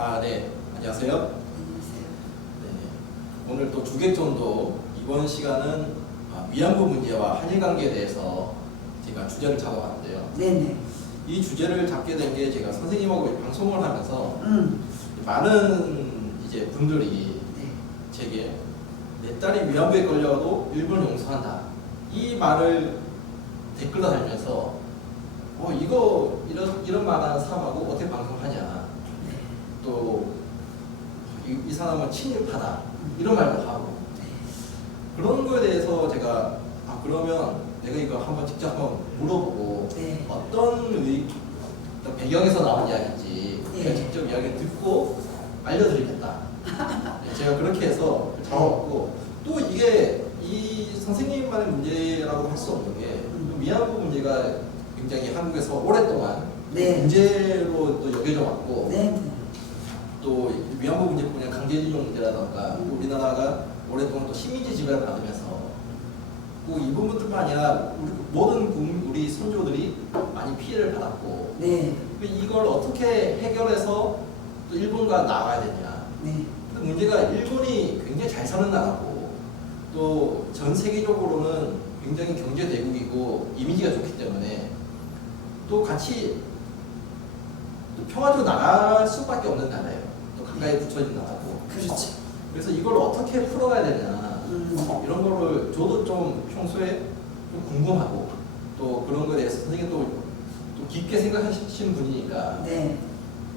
네. 안녕하세요. 안녕하세요. 네. 오늘 또 주객전도 이번 시간은 위안부 문제와 한일 관계에 대해서 제가 주제를 잡아봤는데요. 네네. 이 주제를 잡게 된 게 제가 선생님하고 방송을 하면서 많은 이제 분들이 네. 제게 내 딸이 위안부에 걸려도 일본을 용서한다. 이 말을 댓글로 달면서 이거 이런 말하는 사람하고 어떻게 방송하냐. 네. 또 이 사람은 친일파다 이런 말도 하고 그런 거에 대해서 제가 그러면 내가 이거 한번 직접 한번 물어보고 네. 어떤 배경에서 나온 이야기인지 네. 직접 이야기를 듣고 알려드리겠다. 네, 제가 그렇게 해서 잡아왔고 또 이게 이 선생님만의 문제라고 할 수 없는 게 위안부 문제가 굉장히 한국에서 오랫동안 네. 문제로 또 여겨져 왔고 네. 또 위안부 문제뿐만 아니라 강제징용 문제라던가 또 우리나라가 오랫동안 또 식민지 지배를 받으면서 또 이 부분뿐만 아니라 우리 선조들이 많이 피해를 받았고 네. 이걸 어떻게 해결해서 또 일본과 나아가야 되냐. 네. 근데 문제가 일본이 굉장히 잘 사는 나라고 또 전 세계적으로는 굉장히 경제 대국이고 이미지가 좋기 때문에 또 같이 또 평화적으로 나갈 수밖에 없는 나라예요. 또 가까이 붙여진 나라고. 그렇죠. 그래서 이걸 어떻게 풀어가야 되냐 이런 거를 저도 좀 평소에 좀 궁금하고 또 그런 거에 대해서 선생님 또 깊게 생각하시는 분이니까 네.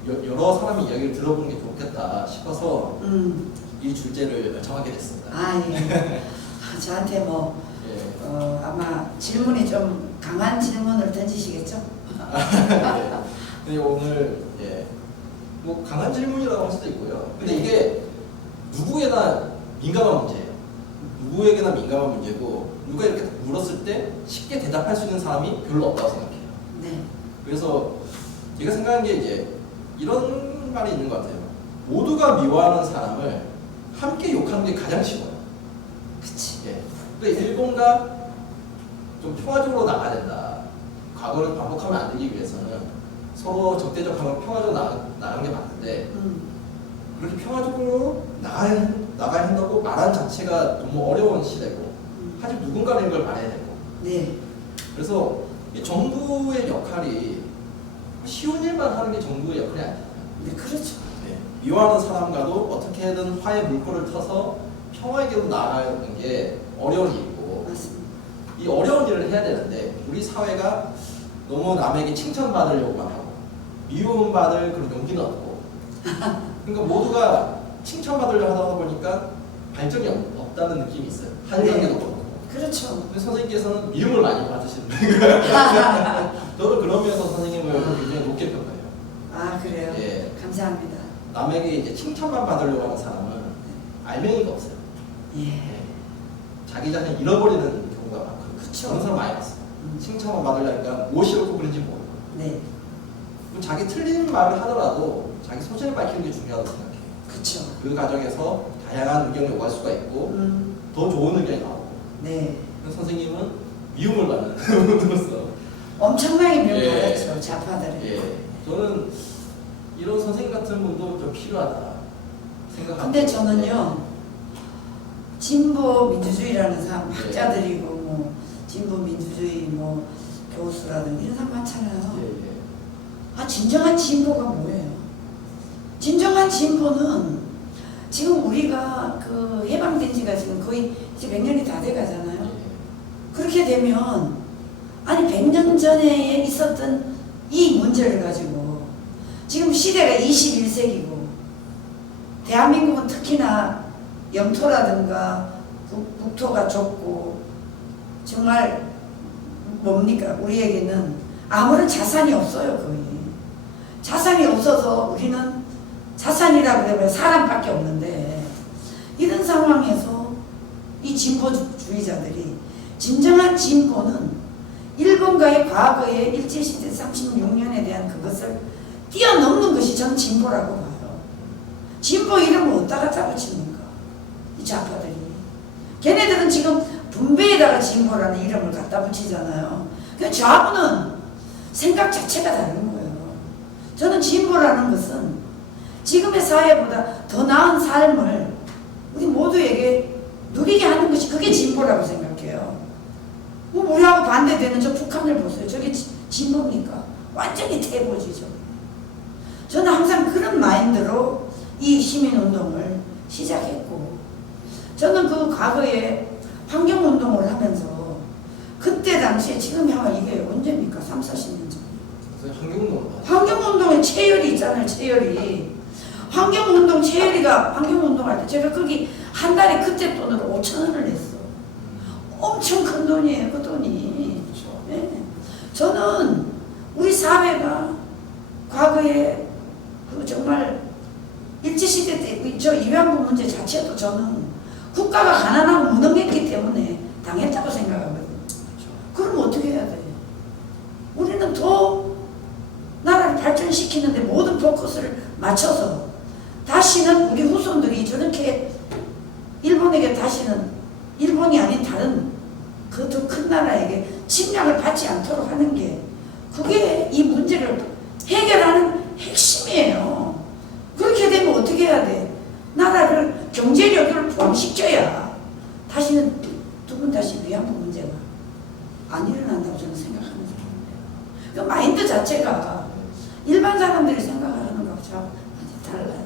여러 사람의 이야기를 들어보는 게 좋겠다 싶어서 이 주제를 정하게 됐습니다. 예. 저한테 뭐 예. 아마 질문이 좀 강한 질문을 던지시겠죠? 네, 오늘 뭐 강한 질문이라고 할 수도 있고요. 근데 이게 누구에나 민감한 문제예요. 누구에게나 민감한 문제고 누가 이렇게 물었을 때 쉽게 대답할 수 있는 사람이 별로 없다고 생각해요. 네. 그래서 제가 생각한 게 이제 이런 말이 있는 것 같아요. 모두가 미워하는 사람을 함께 욕하는 게 가장 쉬워요. 그치. 그러니까 일본과 좀 평화적으로 나가야 된다. 과거를 반복하면 안 되기 위해서는 서로 적대적하고 평화적으로 나가는 게 맞는데 그렇게 평화적으로 나가야 한다고 말하는 자체가 너무 어려운 시대고 하지만 누군가는 이걸 말해야 되고 네. 그래서 이 정부의 역할이 쉬운 일만 하는 게 정부의 역할이 아니잖아요. 네, 그렇죠. 미워하는 사람과도 어떻게든 화해 물꼬를 터서 평화에게로 나아가는 게 어려운 일이고 맞습니다. 이 어려운 일을 해야 되는데 우리 사회가 너무 남에게 칭찬받으려고만 하고 미움받을 그런 용기는 없고 그러니까 모두가 칭찬받으려고 하다 보니까 발전이 없다는 느낌이 있어요. 한일관계도 그렇고. 그렇죠. 근데 선생님께서는 미움을 많이 받으시는 거예요. 저는 그러면서 선생님을 굉장히 높게 평가해요. 아, 그래요? 예. 감사합니다. 남에게 이제 칭찬만 받으려고 하는 사람은 알맹이가 없어요. 예. 자기 자신을 잃어버리는 경우가 많거든요. 그쵸. 그런 사람 많이 봤어요. 칭찬만 받으려니까 무엇이 옳고 그른지 모르고. 네. 자기 틀린 말을 하더라도 자기 소신을 밝히는 게 중요하다고 생각해요. 그쵸. 그 과정에서 다양한 의견이 오갈 수가 있고 더 좋은 의견이 나오고. 네. 그래서 선생님은 미움을 받는 분으로서 엄청나게 예. 미워받았죠, 좌파들은. 예, 저는 이런 선생님 같은 분도 좀 필요하다 생각합니다. 근데 저는요, 진보 민주주의라는 사람, 네. 학자들이고, 뭐, 진보 민주주의, 뭐, 교수라든지 이런 사람 많잖아요. 진정한 진보가 뭐예요? 진정한 진보는 지금 우리가 그 해방된 지가 지금 거의 이제 100년이 다 돼 가잖아요. 그렇게 되면, 아니, 100년 전에 있었던 이 문제를 가지고, 지금 시대가 21세기고, 대한민국은 특히나 영토라든가 국토가 좁고 정말 뭡니까 우리에게는 아무런 자산이 없어요. 거의 자산이 없어서 우리는 자산이라고 하면 사람밖에 없는데 이런 상황에서 이 진보주의자들이 진정한 진보는 일본과의 과거의 일제시대 36년에 대한 그것을 뛰어넘는 것이 전 진보라고 봐요. 진보 이름을 어디다가 잡아칩니까? 이 좌파들이. 걔네들은 지금 분배에다가 진보라는 이름을 갖다 붙이잖아요. 그 좌우는 생각 자체가 다른 거예요. 저는 진보라는 것은 지금의 사회보다 더 나은 삶을 우리 모두에게 누리게 하는 것이 그게 진보라고 생각해요. 뭐 우리하고 반대되는 저 북한을 보세요. 저게 진보입니까? 완전히 태보지죠. 저는 항상 그런 마인드로 이 시민운동을 시작했고, 저는 그 과거에 환경운동을 하면서 그때 당시에 지금 향후 이게 언제입니까? 3, 40년 전. 환경운동의 체열이 있잖아요. 체열이. 환경운동 체열이가 환경운동할 때 제가 거기 한 달에 그때 돈으로 5,000원을 냈어. 엄청 큰 돈이에요. 그 돈이. 그렇죠. 네. 저는 우리 사회가 과거에 그 정말 일제시대 때 저 위안부 문제 자체도 저는 국가가 가난하고 무능했기 때문에 당했다고 생각하거든요. 그럼 어떻게 해야 돼? 우리는 더 나라를 발전시키는데 모든 포커스를 맞춰서 다시는 우리 후손들이 저렇게 일본에게 다시는 일본이 아닌 다른 그 더 큰 나라에게 침략을 받지 않도록 하는 게 그게 이 문제를 해결하는 핵심이에요. 그렇게 되면 어떻게 해야 돼? 나라를 경제력을 포함시켜야 다시는 두 번 다시 위안부 문제가 안 일어난다고 저는 생각하는 사람인데, 그 마인드 자체가 일반 사람들이 생각하는 거하고 참 달라요.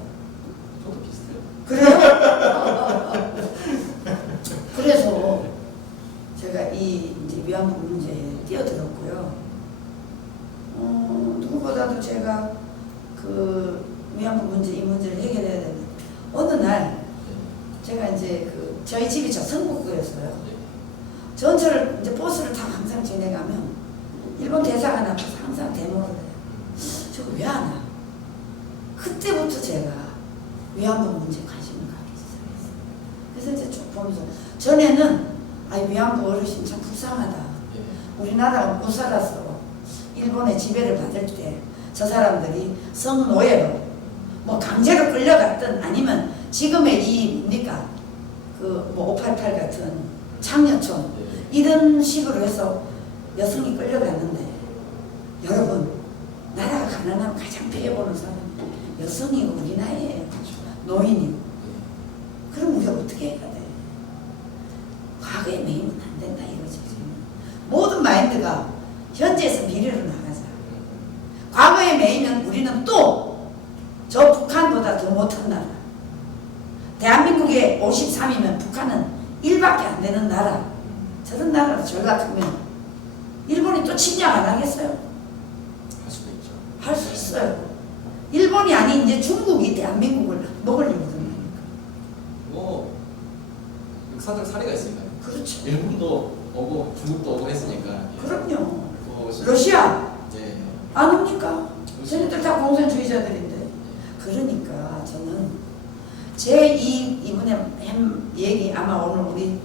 저도 비슷해요. 그래요? 그래서 제가 이 이제 위안부 문제에 뛰어들었고요. 누구보다도 제가 그 위안부 문제, 이 문제를 해결해야 되는데, 어느 날 제가 이제 그 저희 집이 저 성북구였어요. 전철을 이제 버스를 타고 항상 지내가면 일본 대사관 앞에서 항상 데모를 해요. 저거 왜 안 와? 그때부터 제가 위안부 문제에 관심을 갖기 시작했어요. 그래서 이제 쭉 보면서 전에는 위안부 어르신 참 불쌍하다. 우리나라가 못 살아서 일본의 지배를 받을 때 저 사람들이 성노예로 뭐 강제로 끌려갔든 아니면 지금의 이 뭡니까 그 뭐 588 같은 창녀촌 이런 식으로 해서 여성이 끌려갔는데, 여러분 나라가 가난하면 가장 피해보는 사람이 여성이고 우리 나이에요. 노인이고. 그럼 우리가 어떻게 해야 돼? 과거에 매이면 안 된다 이거지. 모든 마인드가 현재에서 미래로 나가자. 과거에 매이면 우리는 또 저 북한보다 더 못한 나라. 대한민국에 53이면 북한은 1밖에 안 되는 나라. 저런 나라로 전락하면 일본이 또 침략 안 하겠어요? 할 수도 있죠. 할 수 있어요. 일본이 아닌 이제 중국이 대한민국을 먹으려고 그러니까. 뭐 역사적 사례가 있으니까요. 그렇죠. 일본도 오고 중국도 오고 했으니까. 그럼요. 뭐, 러시아 네. 안 옵니까? 쟤네들 다 공산주의자들인데. 그러니까 저는 제 이번에 한 얘기 아마 오늘 우리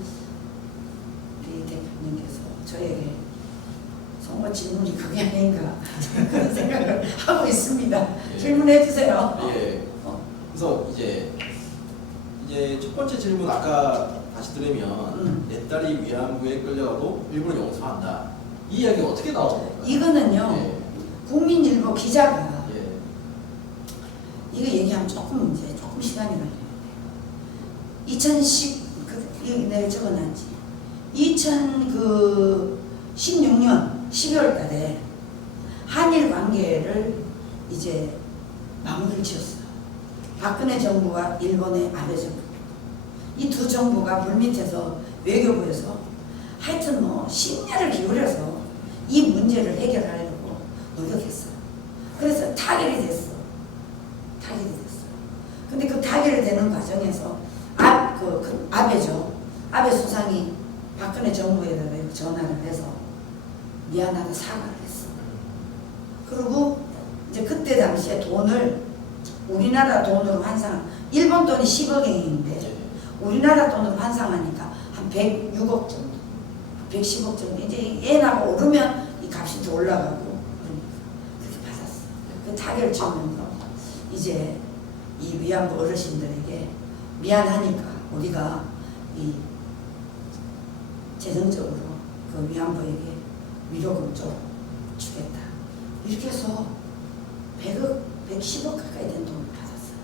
대표님께서 저에게 선거 질문이 그게 아닌가 그런 생각을 하고 있습니다. 예. 질문해 주세요. 예. 그래서 이제 첫 번째 질문 아까 다시 들으면 내 딸이 위안부에 끌려가도 일본을 용서한다. 이 이야기가 어떻게 나오는 건가요? 이거는요. 예. 국민일보 기자가 예. 이거 얘기하면 조금 시간이 걸려요. 2010 내가 적어놨지. 2016년 12월 달에 한일 관계를 이제 마무리를 지었어요. 박근혜 정부와 일본의 아베 정부. 이 두 정부가 물밑에서 외교부에서 하여튼 뭐 심려를 기울여서 이 문제를 해결하려고 노력했어요. 그래서 타결이 됐어. 근데 그 타결이 되는 과정에서 아베죠. 아베 수상이 박근혜 정부에다가 전화를 해서 미안하다 사과를 했어. 그리고 이제 그때 당시에 돈을 우리나라 돈으로 일본 돈이 10억엔인데 우리나라 돈으로 환상하니까 한 106억 정도, 110억 정도. 이제 엔하고 오르면 이 값이 더 올라가고 그렇게 받았어. 그 타결을 치면서 이제 이 위안부 어르신들에게 미안하니까 우리가 이 재정적으로 그 위안부에게 위로금 좀 주겠다. 이렇게 해서 100억, 110억 가까이 된 돈을 받았어요.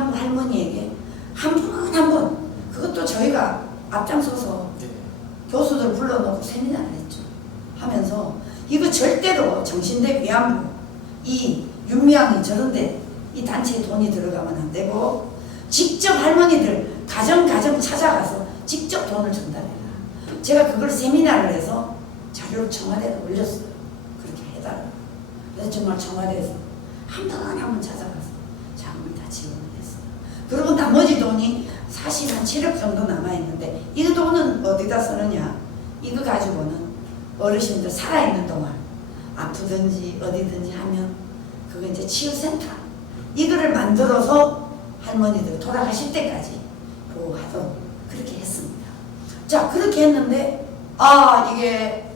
위안부 할머니에게 한 분 한 분, 그것도 저희가 앞장서서 네. 교수들 불러놓고 세미나를 했죠. 하면서 이거 절대로 정신대 위안부 이 윤미향이 저런데 이 단체에 돈이 들어가면 안 되고 직접 할머니들 가정 찾아가서 직접 돈을 전달해라. 제가 그걸 세미나를 해서 자료를 청와대에 올렸어요. 그렇게 해달라. 그래서 정말 청와대에서 한 번 한 번 찾아가서 자금을 다 지원을 했어요. 그리고 나머지 돈이 사실 한 7억 정도 남아있는데 이 돈은 어디다 쓰느냐. 이거 가지고는 어르신들 살아있는 동안 아프든지 어디든지 하면 그거 이제 치유센터 이거를 만들어서 할머니들 돌아가실 때까지 보호하도록 그렇게 했습니다. 자, 그렇게 했는데 이게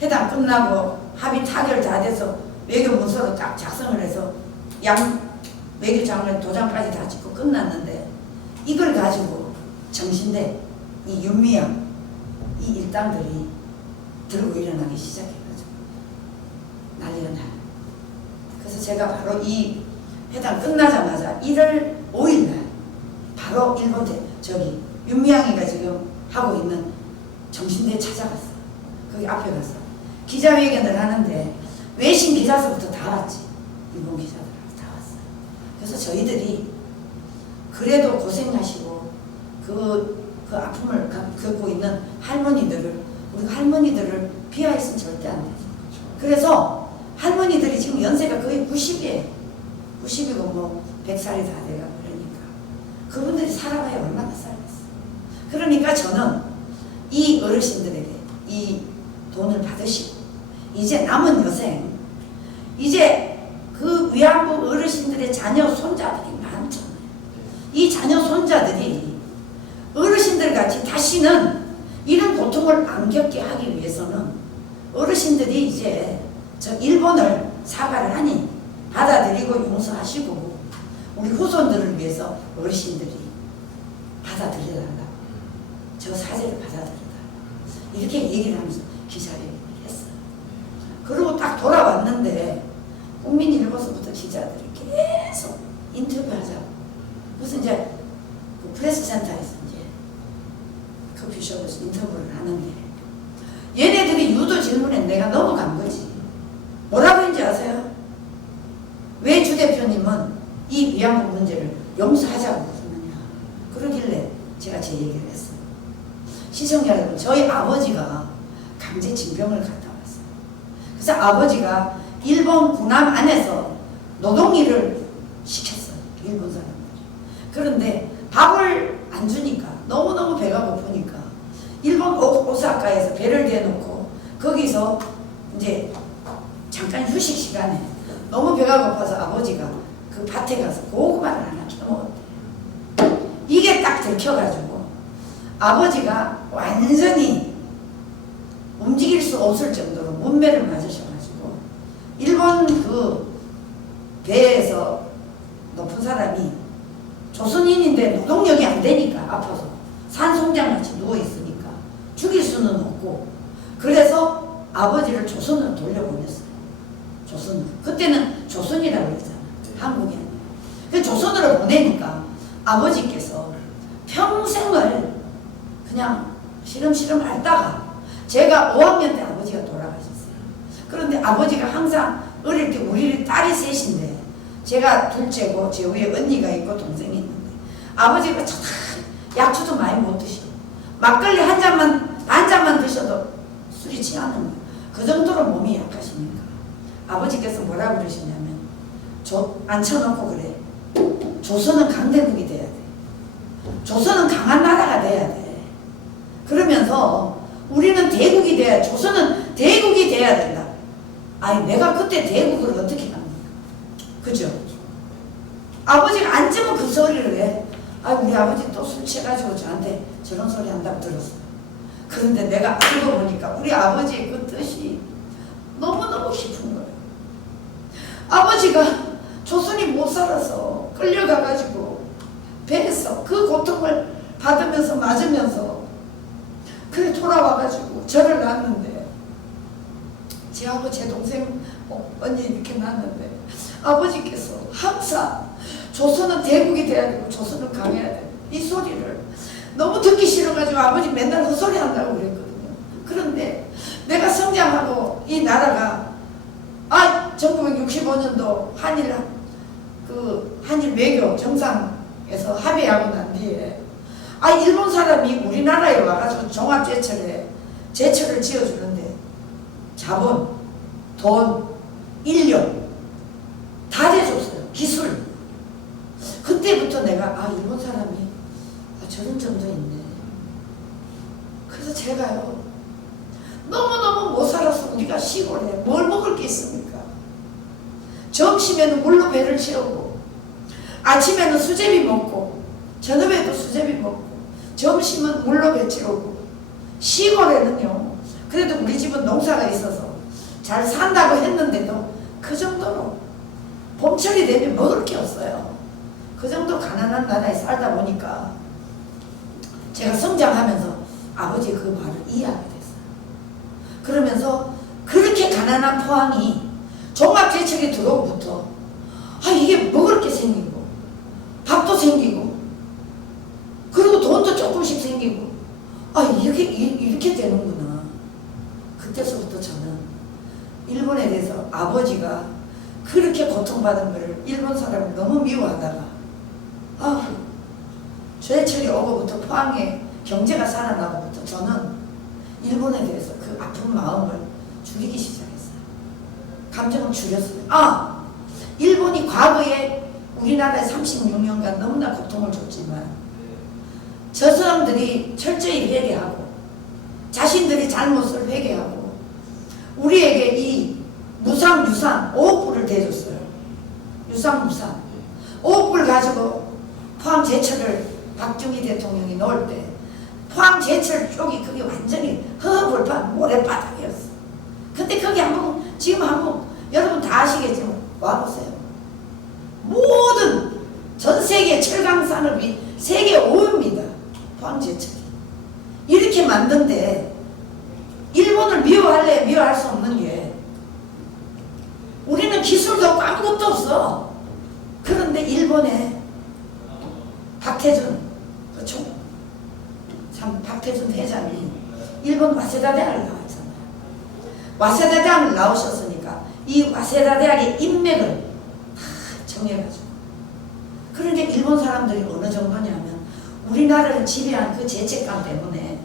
회담 끝나고 합의 타결 다 돼서 외교 문서로 딱 작성을 해서 양 외교장관 도장까지 다 찍고 끝났는데 이걸 가지고 정신대 이 윤미향 이 일당들이 들고 일어나기 시작해가지고 난리가 나요. 그래서 제가 바로 이 회담 끝나자마자 1월 5일날 바로 일본 저기 윤미향이가 지금 하고 있는 정신대에 찾아갔어. 거기 앞에 가서 기자회견을 하는데 외신 기자서부터 다 왔지. 일본 기자들하고 다 왔어요. 그래서 저희들이 그래도 고생하시고 그 아픔을 겪고 있는 할머니들을 우리가 할머니들을 비하해서는 절대 안 되죠. 그래서 할머니들이 지금 연세가 거의 90이에요. 90이고 뭐 100살이 다 돼가 그러니까 그분들이 살아봐야 얼마나 살겠어요. 그러니까 저는 이 어르신들에게 이 돈을 받으시고 이제 남은 여생 이제 그 위안부 어르신들의 자녀 손자들이 많잖아요. 이 자녀 손자들이 어르신들 같이 다시는 이런 고통을 안 겪게 하기 위해서는 어르신들이 이제 저 일본을 사과를 하니 받아들이고 용서하시고 우리 후손들을 위해서 어르신들이 받아들여달라. 저 사죄를 받아들여달라. 이렇게 얘기를 하면서 기자회견을 했어요. 그리고 딱 돌아왔는데 국민일보서부터 기자들이 계속 인터뷰하자고. 그래서 이제 그 프레스센터에서 이제 커피숍에서 인터뷰를 하는데 얘네들이 유도 질문에 내가 넘어간 거지. 뭐라고 했는지 아세요? 왜 주 대표님은 이 위안부 문제를 용서하자고 그러느냐. 그러길래 제가 제 얘기를 했어요. 시청자 여러분, 저희 아버지가 강제 징병을 갔다 왔어요. 그래서 아버지가 일본 군함 안에서 노동일을 시켰어요. 일본 사람들이. 그런데 밥을 안 주니까 너무너무 배가 고프니까 일본 오사카에서 배를 대놓고 거기서 이제 잠깐 휴식 시간에 너무 배가 고파서 아버지가 그 밭에 가서 고구마를 하나 캐먹었대요. 이게 딱 들켜가지고 아버지가 완전히 움직일 수 없을 정도로 문매를 맞으셔가지고 일본 그 배에서 높은 사람이 조선인인데 노동력이 안 되니까 아파서 산송장같이 누워있으니까 죽일 수는 없고 그래서 아버지를 조선으로 돌려보냈어요. 조선으로. 그때는 조선이라고 그랬잖아. 한국이 아니라. 그 조선으로 보내니까 아버지께서 평생을 그냥 시름시름 앓다가 제가 5학년 때 아버지가 돌아가셨어요. 그런데 아버지가 항상 어릴 때 우리 딸이 셋인데 제가 둘째고 제 위에 언니가 있고 동생이 있는데 아버지가 참 약초도 많이 못 드시고 막걸리 한 잔만 드셔도 술이 취하는 거예요. 그 정도로 몸이 약하시니까 아버지께서 뭐라 그러시냐면 앉혀놓고 그래. 조선은 강대국이 돼야 돼. 조선은 강한 나라가 돼야 돼. 그러면서 우리는 대국이 돼야 조선은 대국이 돼야 된다. 아니 내가 그때 대국을 어떻게 합니까? 그죠? 아버지가 앉으면 그 소리를 해. 아 우리 아버지 또 술 취해가지고 저한테 저런 소리 한다고 들었어요. 그런데 내가 알고 보니까 우리 아버지의 그 뜻이 너무너무 깊은 거예요. 아버지가 조선이 못 살아서 끌려가가지고 배에서 그 고통을 받으면서 맞으면서 그래 돌아와가지고 저를 낳았는데 저하고 제 동생 나하고 언니 이렇게 났는데 아버지께서 항상 조선은 대국이 돼야 되고 조선은 강해야 돼. 이 소리를 너무 듣기 싫어가지고 아버지 맨날 헛소리 한다고 그랬거든요. 그런데 내가 성장하고 이 나라가 1965년도 한일 외교 정상에서 합의하고 난 뒤에 일본 사람이 우리나라에 와가지고 제철을 지어주는데 자본, 돈, 인력 다 대줬어요. 기술. 그때부터 내가 일본 사람이 저런 점도 있네. 그래서 제가요 너무너무 못 살아서 우리가 시골에 뭘 먹을 게 있습니까? 점심에는 물로 배를 채우고 아침에는 수제비 먹고 저녁에도 수제비 먹고 점심은 물로 배 채우고 시골에는요 그래도 우리 집은 농사가 있어서 잘 산다고 했는데도 그 정도로 봄철이 되면 먹을 게 없어요. 그 정도 가난한 나라에 살다 보니까 제가 성장하면서 아버지의 그 말을 이해하게 됐어요. 그러면서 그렇게 가난한 포항이 종합제철이 들어오고부터 이게 먹을 게 생기고 밥도 생기고 그리고 돈도 조금씩 생기고 이렇게 되는구나. 그때서부터 저는 일본에 대해서 아버지가 그렇게 고통받은 것을 일본 사람을 너무 미워하다가 제철이 오고부터 포항에 경제가 살아나고부터 저는 일본에 대해서 그 아픈 마음을 줄이기 시작했어요. 감정을 줄였어요. 일본이 과거에 우리나라에 36년간 너무나 고통을 줬지만 저 사람들이 철저히 회개하고 자신들이 잘못을 회개하고 우리에게 이 무상 유산 5억 불을 대줬어요. 유산 무산 5억 불 가지고 포항 제철을 박정희 대통령이 놓을 때 포항 제철 쪽이 그게 완전히 허벌판 모래바닥이었어. 근데 거기 지금 여러분 다 아시겠지만 와보세요. 모든 전 세계 철강 산업이 세계 5위입니다. 포항 제철이. 이렇게 만든데 일본을 미워할 수 없는 게 우리는 기술도 없고 아무것도 없어. 그런데 일본에 박태준 박태준 회장이 일본 와세다 대학을 나왔잖아요. 와세다 대학을 나오셨으니까 이 와세다 대학의 인맥을 다 정해가지고 그런데 일본 사람들이 어느 정도냐면 우리나라를 지배한 그 죄책감 때문에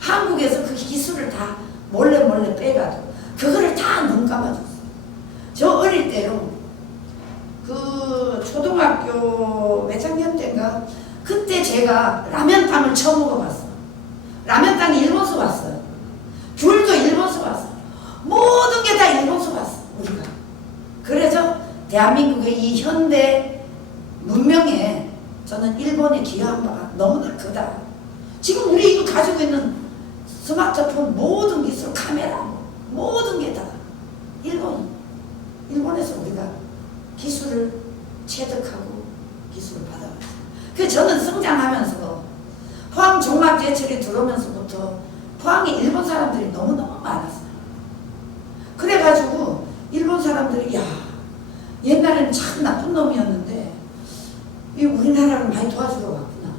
한국에서 그 기술을 다 몰래 빼가지고 그거를 다 눈 감아줬어요. 저 어릴 때요 그 초등학교 몇 학년 때인가 그때 제가 라면땅을 처음 먹어봤어. 라면땅이 일본서 왔어요. 귤도 일본서 왔어요. 모든 게 다 일본서 왔어 우리가. 그래서 대한민국의 이 현대 문명에 저는 일본에 기여한 바가 너무나 크다. 지금 우리 이거 가지고 있는 스마트폰 모든 기술 카메라 모든 게 다 일본에서 우리가 기술을 체득하고 기술을 받아왔어요. 그래서 저는 성장하면서 포항 종합제철이 들어오면서부터 포항에 일본 사람들이 너무너무 많았어요. 그래가지고 일본 사람들이 옛날에는 참 나쁜 놈이었는데 이 우리나라를 많이 도와주러 왔구나.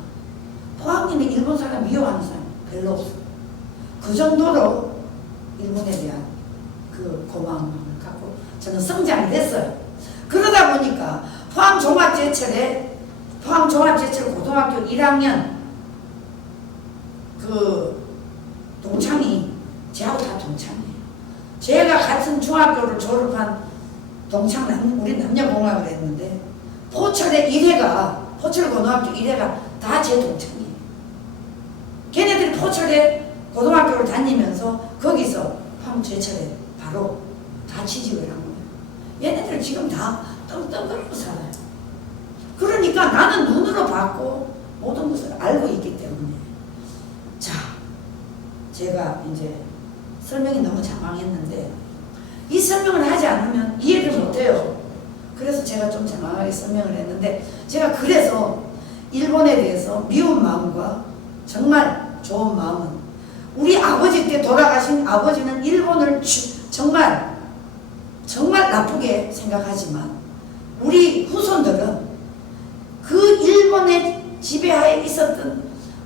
포항에는 일본 사람 미워하는 사람 별로 없어요. 그 정도로 일본에 대한 그 고마운 마음을 갖고 저는 성장이 됐어요. 그러다 보니까 포항 종합제철 고등학교 1학년 그 동창이 저하고 다 동창이에요. 제가 같은 중학교를 졸업한 동창 우리 남녀공학을 했는데 포철고등학교 1회가 다 제 동창이에요. 걔네들이 포철에 고등학교를 다니면서 거기서 포항제철에 바로 다 취직을 한 거예요. 얘네들 지금 다 떵떵거리고 살아요. 그러니까 나는 눈으로 봤고 모든 것을 알고 있기 때문에 제가 이제 설명이 너무 장황했는데 이 설명을 하지 않으면 이해를 못해요. 그래서 제가 좀 장황하게 설명을 했는데 제가 그래서 일본에 대해서 미운 마음과 정말 좋은 마음은 우리 아버지 때 돌아가신 아버지는 일본을 정말 정말 나쁘게 생각하지만 우리 후손들은 그 일본의 지배하에 있었던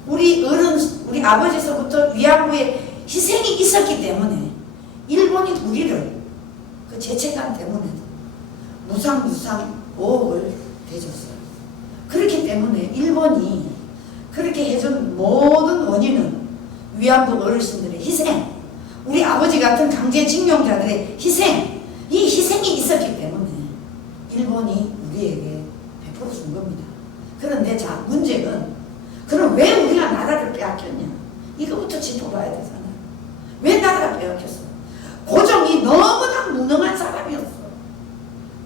우리 우리 아버지서부터 위안부의 희생이 있었기 때문에 일본이 우리를 그 죄책감 때문에 무상 5억을 대줬어요. 그렇기 때문에 일본이 그렇게 해준 모든 원인은 위안부 어르신들의 희생, 우리 아버지 같은 강제징용자들의 희생, 이 희생이 있었기 때문에 일본이 우리에게 베풀어 준 겁니다. 그런데 자, 문제는 그럼 왜 우리가 나라를 빼앗겼냐? 이거부터 짚어봐야 되잖아요. 왜 나라가 빼앗겼어? 고종이 너무나 무능한 사람이었어.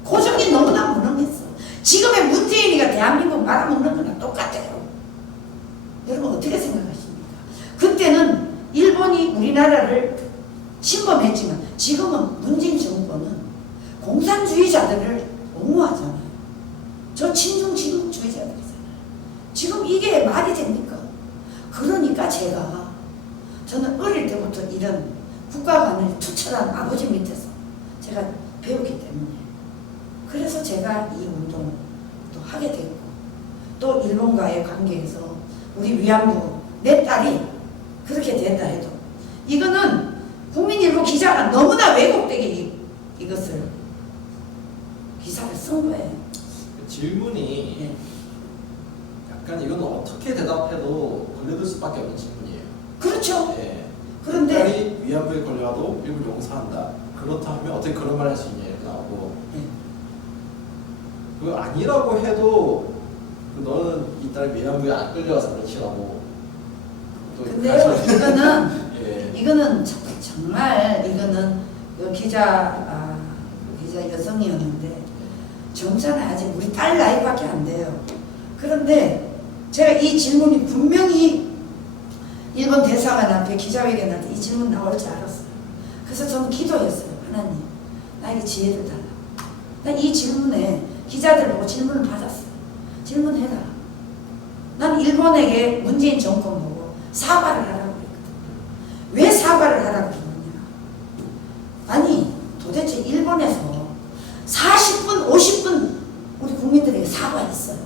고종이 너무나 무능했어. 지금의 문재인이가 대한민국 말아먹는 거랑 똑같아요. 여러분 어떻게 생각하십니까? 그때는 일본이 우리나라를 침범했지만 지금은 문재인 정권은 공산주의자들을 옹호하잖아요. 저 친중지국주의자들이잖아요. 지금 이게 말이 됩니까? 그러니까 저는 어릴 때부터 이런 국가관을 투철한 아버지 밑에서 제가 배웠기 때문에 그래서 제가 이 운동을 또 하게 됐고 또 일본과의 관계에서 우리 위안부 내 딸이 그렇게 된다 해도 이거는 국민일보 기자가 너무나 왜곡되게 이것을 기사를 쓴 거예요. 질문이 예. 약간 이건 어떻게 대답해도 걸려들 수밖에 없는 질문이에요. 그렇죠. 예. 그런데 딸이 위안부에 걸려도 일본 용서한다. 그렇다면 어떻게 그런 말 할 수 있냐 이렇게 나오고 그 아니라고 해도 너는 이 딸이 위안부에 안 끌려와서 그렇지라고 또 근데요 이거는 예. 이거는 정말 이거는 그 기자 여성이었는데 정자는 아직 우리 딸 나이밖에 안 돼요. 그런데 제가 이 질문이 분명히 일본 대사관 앞에 기자회견할 때 이 질문 나올 줄 알았어요. 그래서 저는 기도했어요. 하나님 나에게 지혜를 달라. 난 이 질문에 기자들 보고 질문을 받았어요. 질문해라. 난 일본에게 문재인 정권 보고 사과를 하라고 했거든. 왜 사과를 하라고 했느냐. 아니 도대체 일본에서 40분 50분 우리 국민들에게 사과했어요.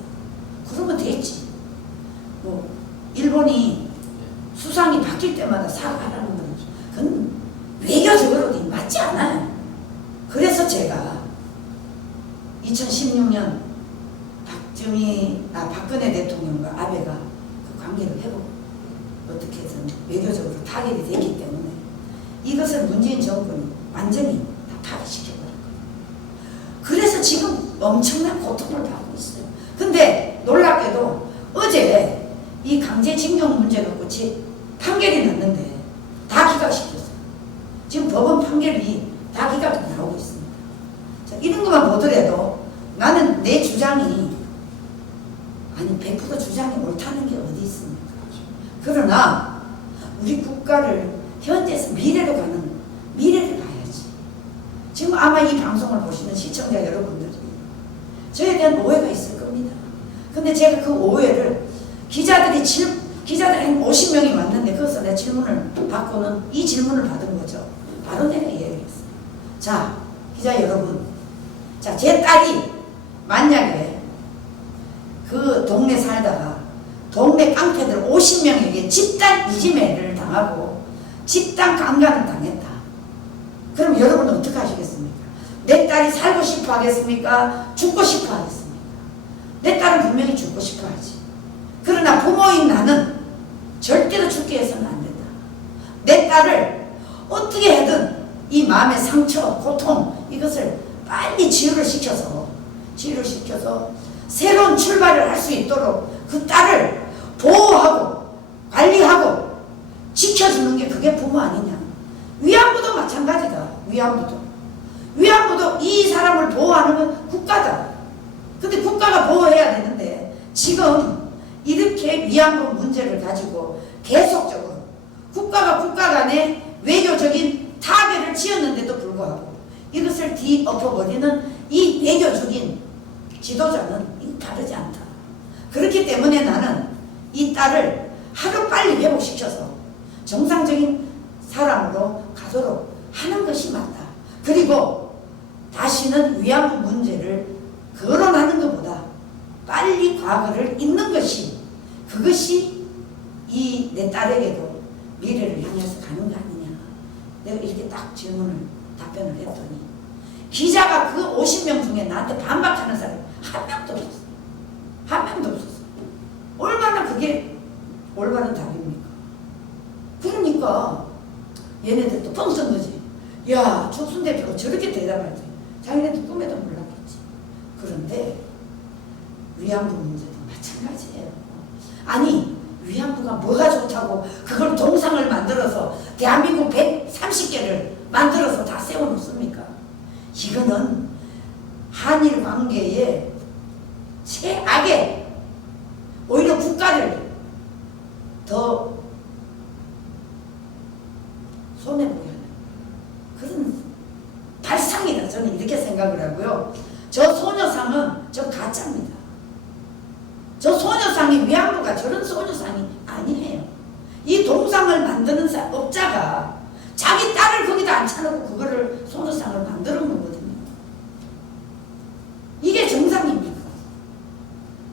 그러면 됐지. 뭐 일본이 수상이 바뀔 때마다 사과하라는 건 그건 외교적으로도 맞지 않아요. 그래서 제가 2016년 박근혜 대통령과 아베가 그 관계를 회복 어떻게든 외교적으로 타결이 됐기 때문에 이것을 문재인 정권이 완전히 다 파괴시켜버린 거예요. 그래서 지금 엄청난 고통을 받고 있어요. 근데 놀랍게도 어제 이 강제징용 문제 갖고 판결이 났는데 다 기각시켰어요. 지금 법원 판결이 다 기각이 나오고 있습니다. 자, 이런 것만 보더라도 나는 내 주장이 100% 주장이 옳다는 게 어디 있습니까? 그러나 우리 국가를 현재에서 미래로 가는 미래를 봐야지. 지금 아마 이 방송을 보시는 시청자 여러분들이 저에 대한 오해가 있을 겁니다. 근데 제가 그 오해를 기자들이 한 50명이 왔는데 거기서 내 질문을 받고는 이 질문을 받은 거죠. 바로 내가 이야기를 했어요. 자, 기자 여러분. 자, 제 딸이 만약에 그 동네 살다가 동네 깡패들 50명에게 집단 이지매를 당하고 집단 강간을 당했다. 그럼 여러분은 어떻게 하시겠습니까? 내 딸이 살고 싶어 하겠습니까? 죽고 싶어 하겠습니까? 내 딸은 분명히 죽고 싶어 하지. 그러나 부모인 나는 절대로 죽게 해서는 안 된다. 내 딸을 어떻게 해든 이 마음의 상처, 고통 이것을 빨리 치유를 시켜서 새로운 출발을 할 수 있도록 그 딸을 보호하고 관리하고 지켜주는 게 그게 부모 아니냐. 위안부도 마찬가지다. 위안부도 이 사람을 보호하는 건 국가다. 근데 국가가 보호해야 되는데 지금 이렇게 위안부 문제를 가지고 계속적으로 국가가 국가 간에 외교적인 타결을 지었는데도 불구하고 이것을 뒤엎어버리는 이 외교적인 지도자는 다르지 않다. 그렇기 때문에 나는 이 딸을 하루빨리 회복시켜서 정상적인 사람으로 가도록 하는 것이 맞다. 그리고 다시는 위안부 문제를 거론하는 것보다 빨리 과거를 잊는 것이, 그것이 이 내 딸에게도 미래를 향해서 가는 거 아니냐. 내가 이렇게 딱 답변을 했더니 기자가 그 50명 중에 나한테 반박하는 사람이 한 명도 없었어. 한 명도 없었어. 얼마나 그게 올바른 답입니까? 그러니까 얘네들 또 펑성 거지. 야, 조순 대표가 저렇게 대답할지 자기네들 꿈에도 몰랐겠지. 그런데 위안부 문제도 마찬가지예요. 아니, 위안부가 뭐가 좋다고 그걸 동상을 만들어서 대한민국 130개를 만들어서 다 세워놓습니까? 이거는 한일 관계의 최악의, 오히려 국가를 더 손해보게 하는 그런 발상이다. 저는 이렇게 생각을 하고요. 저 소녀상은 저 가짜입니다. 저 소녀상이, 위안부가 저런 소녀상이 아니에요. 이 동상을 만드는 업자가 자기 딸을 거기다 앉혀놓고 그거를 소녀상을 만드는 거거든요. 이게 정상입니까?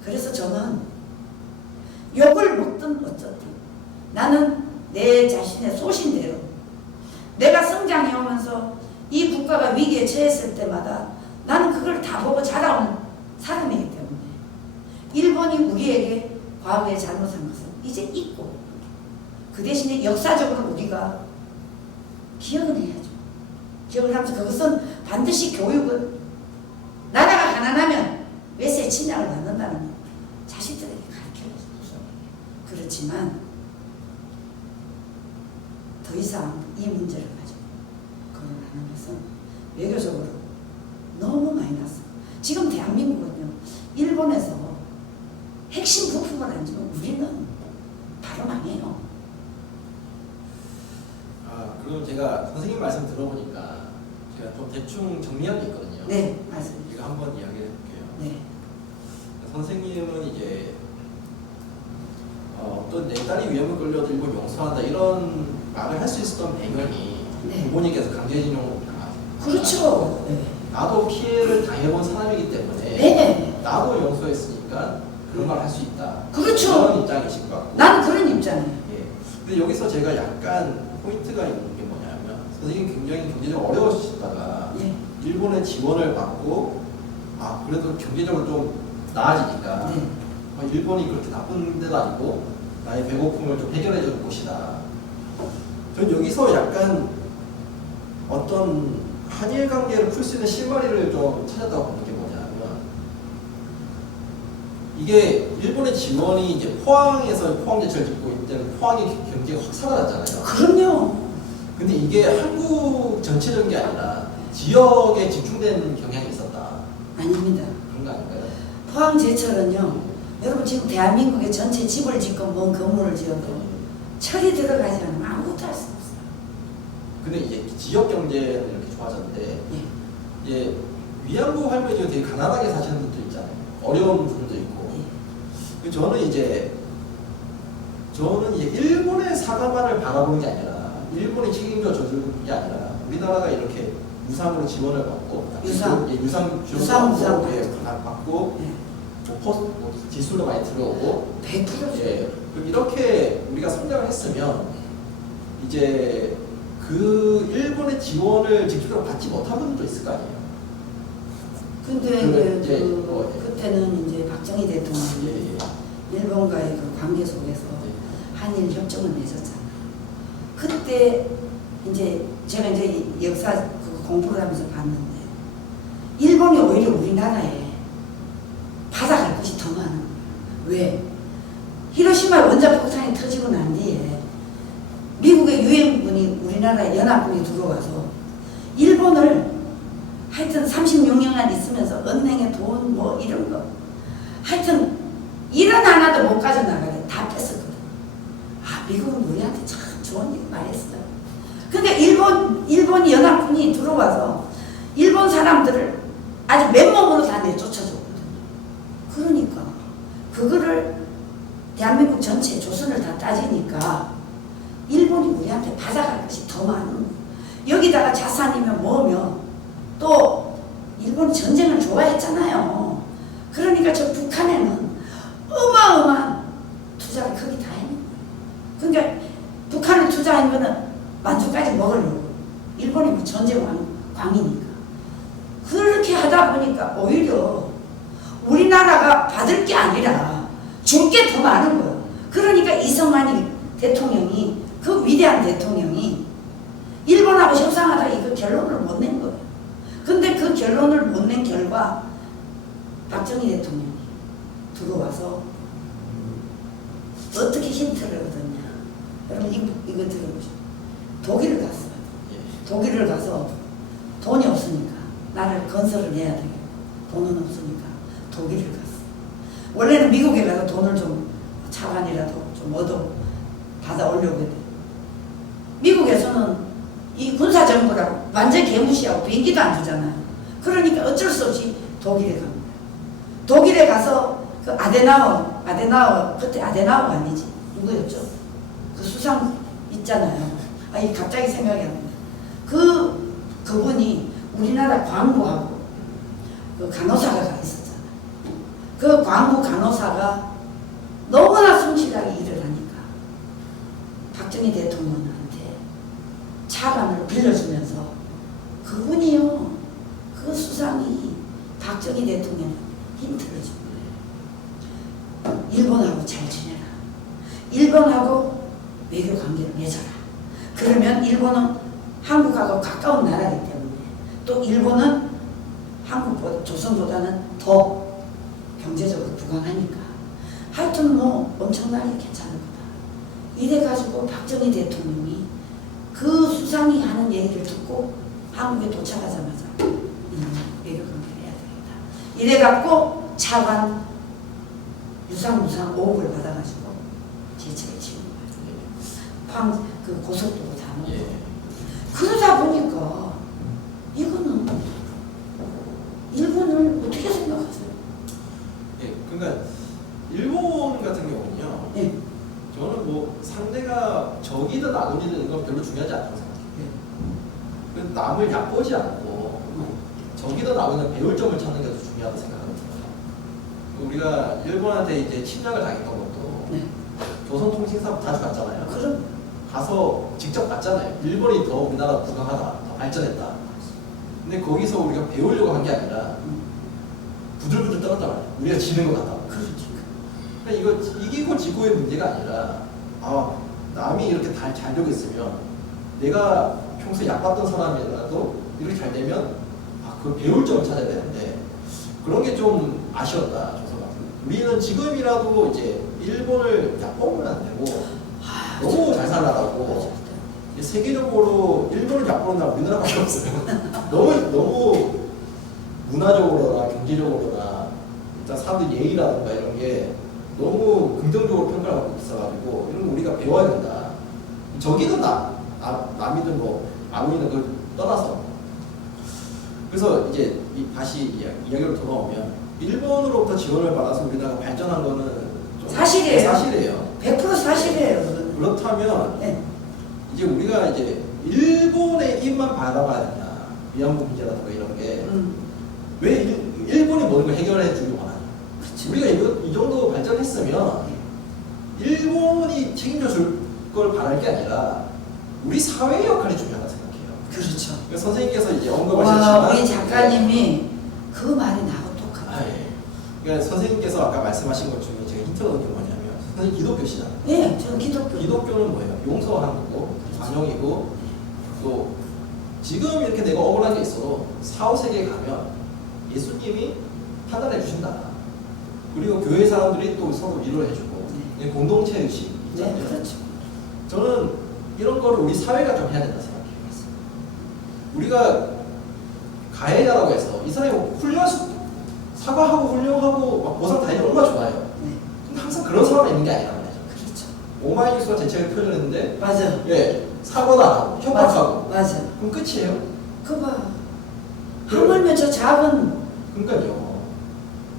그래서 저는 욕을 먹든 어쩌든 나는 내 자신의 소신대로 내가 성장해 오면서 이 국가가 위기에 처했을 때마다 나는 그걸 다 보고 자라온 사람이기 때문에 일본이 우리에게 과거에 잘못한 것은 이제 잊고 그 대신에 역사적으로 우리가 기억을 해야죠. 기억을 하면서 그것은 반드시 교육은, 나라가 가난하면 외세 침략을 받는다는 거 자식들에게 가르쳐야죠. 그렇지만 더 이상 이 문제를 가지고 거론하는 것은 외교적으로 너무 마이너스. 지금 대한민국은요, 일본에서 핵심 부품을 안 주면 우리는 바로 망해요. 그럼 제가 선생님 말씀 들어보니까 제가 좀 대충 정리한 게 있거든요. 네, 맞습니다. 제가 한번 이야기해 볼게요. 네. 선생님은 이제 어떤 내 딸이 위험에 끌려도 일본 용서한다 이런 말을 할 수 있었던 배경이 네. 부모님께서 강제징용 그렇죠. 네. 나도 피해를 당해본 사람이기 때문에 네. 나도 용서했으니까 그런 말 할 수 있다. 그렇죠. 그런 입장이신 것 같고. 나는 그런 입장이에요. 예. 근데 여기서 제가 약간 포인트가 있는 게 뭐냐면 선생님 굉장히 경제적으로 어려우시다가 네. 일본의 지원을 받고 그래도 경제적으로 좀 나아지니까 네. 일본이 그렇게 나쁜 데도 아니고 나의 배고픔을 좀 해결해 줄 곳이다. 전 여기서 약간 어떤 한일 관계를 풀 수 있는 실마리를 좀 찾았다고 보는 게 뭐냐면 이게 일본의 지원이 이제 포항에서 포항제철 짓고 있는 포항의 경제가 확 살아났잖아요. 그럼요. 근데 이게 한국 전체적인 게 아니라 지역에 집중된 경향이 있었다. 아닙니다. 그런 거 아닌가요? 포항제철은요, 여러분 지금 대한민국의 전체 집을 짓고 뭔 건물을 지어도 철이 들어가지 않으면 아무것도 할 수 없어요. 근데 이제 지역 경제는 이렇게 좋아졌는데 네. 이제 위안부 할머니 중에 되게 가난하게 사시는 분들 있잖아요. 어려운 분도 있고. 네. 저는 이제 일본의 사과만을 바라보는 게 아니라 일본이 책임져 줘주는 게 아니라 우리나라가 이렇게 유상으로 지원을 받고 유상 지원을 받고 네. 지수도 많이 들어오고 100%죠. 예, 이렇게 우리가 성장을 했으면 이제 그 일본의 지원을 직접적으로 받지 못한 분들도 있을 거 아니에요. 근데 이제 그때는 이제 박정희 대통령이 예. 일본과의 그 관계 속에서 네. 한일 협정을 맺었잖아. 그때 이제 제가 이제 역사 그 공부를 하면서 봤는데 일본이 오히려 우리나라에 받아갈 것이 더 많은 거야. 왜? 히로시마 원자 폭탄이 터지고 난 뒤에 미국의 유엔군이 우리나라에 연합군이 들어와서 일본을 하여튼 36년간 있으면서 은행에 돈 뭐 이런 거 하여튼 일은 하나도 못 가져나가게 다 뺐었거든. 미국은 우리한테 참 좋은 일 많이 했어요. 근데 일본 연합군이 들어와서 일본 사람들을 아주 맨몸으로 다 내쫓아줬거든요. 그러니까 그거를 대한민국 전체 조선을 다 따지니까 일본이 우리한테 받아갈 것이 더 많은 거예요. 여기다가 자산이면 뭐며 또 일본이 전쟁을 좋아했잖아요. 그러니까 저 북한에는 어마어마한 투자를 거기 다 했는 거예요. 그러니까 북한을 투자한 거는 만주까지 먹으려고. 일본이 뭐 전쟁 광이니까. 그렇게 하다 보니까 오히려 우리나라가 받을 게 아니라 줄 게 더 많은 거예요. 그러니까 이승만이 대통령이, 그 위대한 대통령이 일본하고 협상하다가 이거 결론을 못 낸 거예요. 근데 그 결론을 못 낸 결과 박정희 대통령이 들어와서 어떻게 힌트를 얻었냐. 여러분 이거 들어보시죠. 독일을 갔어요. 독일을 가서 돈이 없으니까 나라를 건설을 해야 되겠고 돈은 없으니까 독일을 갔어. 원래는 미국에 가서 돈을 좀 차관이라도 좀 얻어 받아 오려고 했대. 미국에서는 이 군사정부라고 완전 개무시하고 비행기도 안 주잖아요. 그러니까 어쩔 수 없이 독일에 간 거예요. 독일에 가서 그 아데나워 그때 아데나워가 아니지 누구였죠? 그 수상 있잖아요. 이 갑자기 생각이 안 나네. 그분이 우리나라 광부하고 그 간호사가 가 있었잖아요. 그 광부 간호사가 너무나 성실하게 일을 하니까 박정희 대통령한테 차관을 빌려주면서 그분이요, 그 수상이 박정희 대통령 힌트를 줍니다. 일본하고 잘 지내라. 일본하고 외교 관계를 맺어라. 그러면 일본은 한국하고 가까운 나라이기 때문에 또 일본은 한국보다 조선보다는 더 경제적으로 부강하니까 하여튼 뭐 엄청나게 괜찮은 거다. 이래가지고 박정희 대통령이 그 수상이 하는 얘기를 듣고 한국에 도착하자마자 외교 관계를 해야 되겠다. 이래갖고 차관 유상무상 5억을 받아가지고 제책을 지은 거예요. 그 고속도로 다 놓고. 그러다 보니까 이거는 일본을 어떻게 생각하세요? 그러니까 일본 같은 경우는요. 저는 뭐 상대가 적이든 아군이든 이건 별로 중요하지 않다고 생각해요. 남을 얕보지 않고 적이든 아군이든 배울 점을 찾는 게 더 중요하다고 생각하거든요. 우리가 일본한테 이제 침략을 당했던 것도 조선통칭사부 자주 갔잖아요. 그럼 가서 직접 봤잖아요. 일본이 더 우리나라 부강하다, 더 발전했다. 근데 거기서 우리가 배우려고 한 게 아니라 부들부들 떨었단 말이에요. 우리가 지는 것 같다. 그러니까 이거 이기고 지고의 문제가 아니라 남이 이렇게 잘 되고 있으면 내가 평소에 약봤던 사람이라도 이렇게 잘 되면 그걸 배울 점을 찾아야 되는데 그런 게 좀 아쉬웠다. 조선가. 우리는 지금이라도 이제 일본을 약보면 안 되고 너무 잘 살아라고 세계적으로 일본을 약보는 나라 우리나라밖에 없어요. 너무 문화적으로나 경제적으로나 일단 사람들 예의라든가 이런 게 너무 긍정적으로 평가를 하고 있어가지고 이런 거 우리가 배워야 된다. 저기는 남이든 뭐 아군이든 그걸 떠나서 그래서 이제 다시 이야기로 돌아오면 일본으로부터 지원을 받아서 우리나라가 발전한 거는 좀 사실이에요. 100% 사실이에요. 그렇다면 이제 우리가 이제 일본의 입만 바라봐야 되냐. 위안부 문제라든가 이런 게 왜 일본이 모든 걸 해결해 주려고 하냐. 우리가 이 정도 발전했으면 일본이 책임져 줄 걸 바랄 게 아니라 우리 사회의 역할이 중요하다고 생각해요. 그렇죠. 그러니까 선생님께서 이제 언급하셨지만 우리 작가님이 그 말이 나하고 똑같아요. 그러니까 선생님께서 아까 말씀하신 것 중에 제가 힌트를 얻은 게 뭐냐면 선생님 기독교시잖아요. 네, 저는 기독교. 기독교는 뭐예요? 용서하는 거고 관용이고 또 지금 이렇게 내가 억울한 게 있어도 4, 5세기에 가면 예수님이 판단해 주신다. 그리고 교회 사람들이 또 서로 위로를 해주고 공동체 의식 있잖아요. 네, 그렇죠. 저는 이런 거를 우리 사회가 좀 해야 된다 생각해요. 우리가 가해자라고 해서 이 사람이 사과하고 훌륭하고 막 보상 다 해주면 얼마나 좋아요. 근데 항상 그런 사람이 있는 게 아니란 말이죠. 그렇죠. 오마이뉴스가 제 책을 표현했는데 맞아. 사과도 안 하고 협박하고 맞아. 그럼 끝이에요. 그 봐. 하물며 저 작은 그러니까요.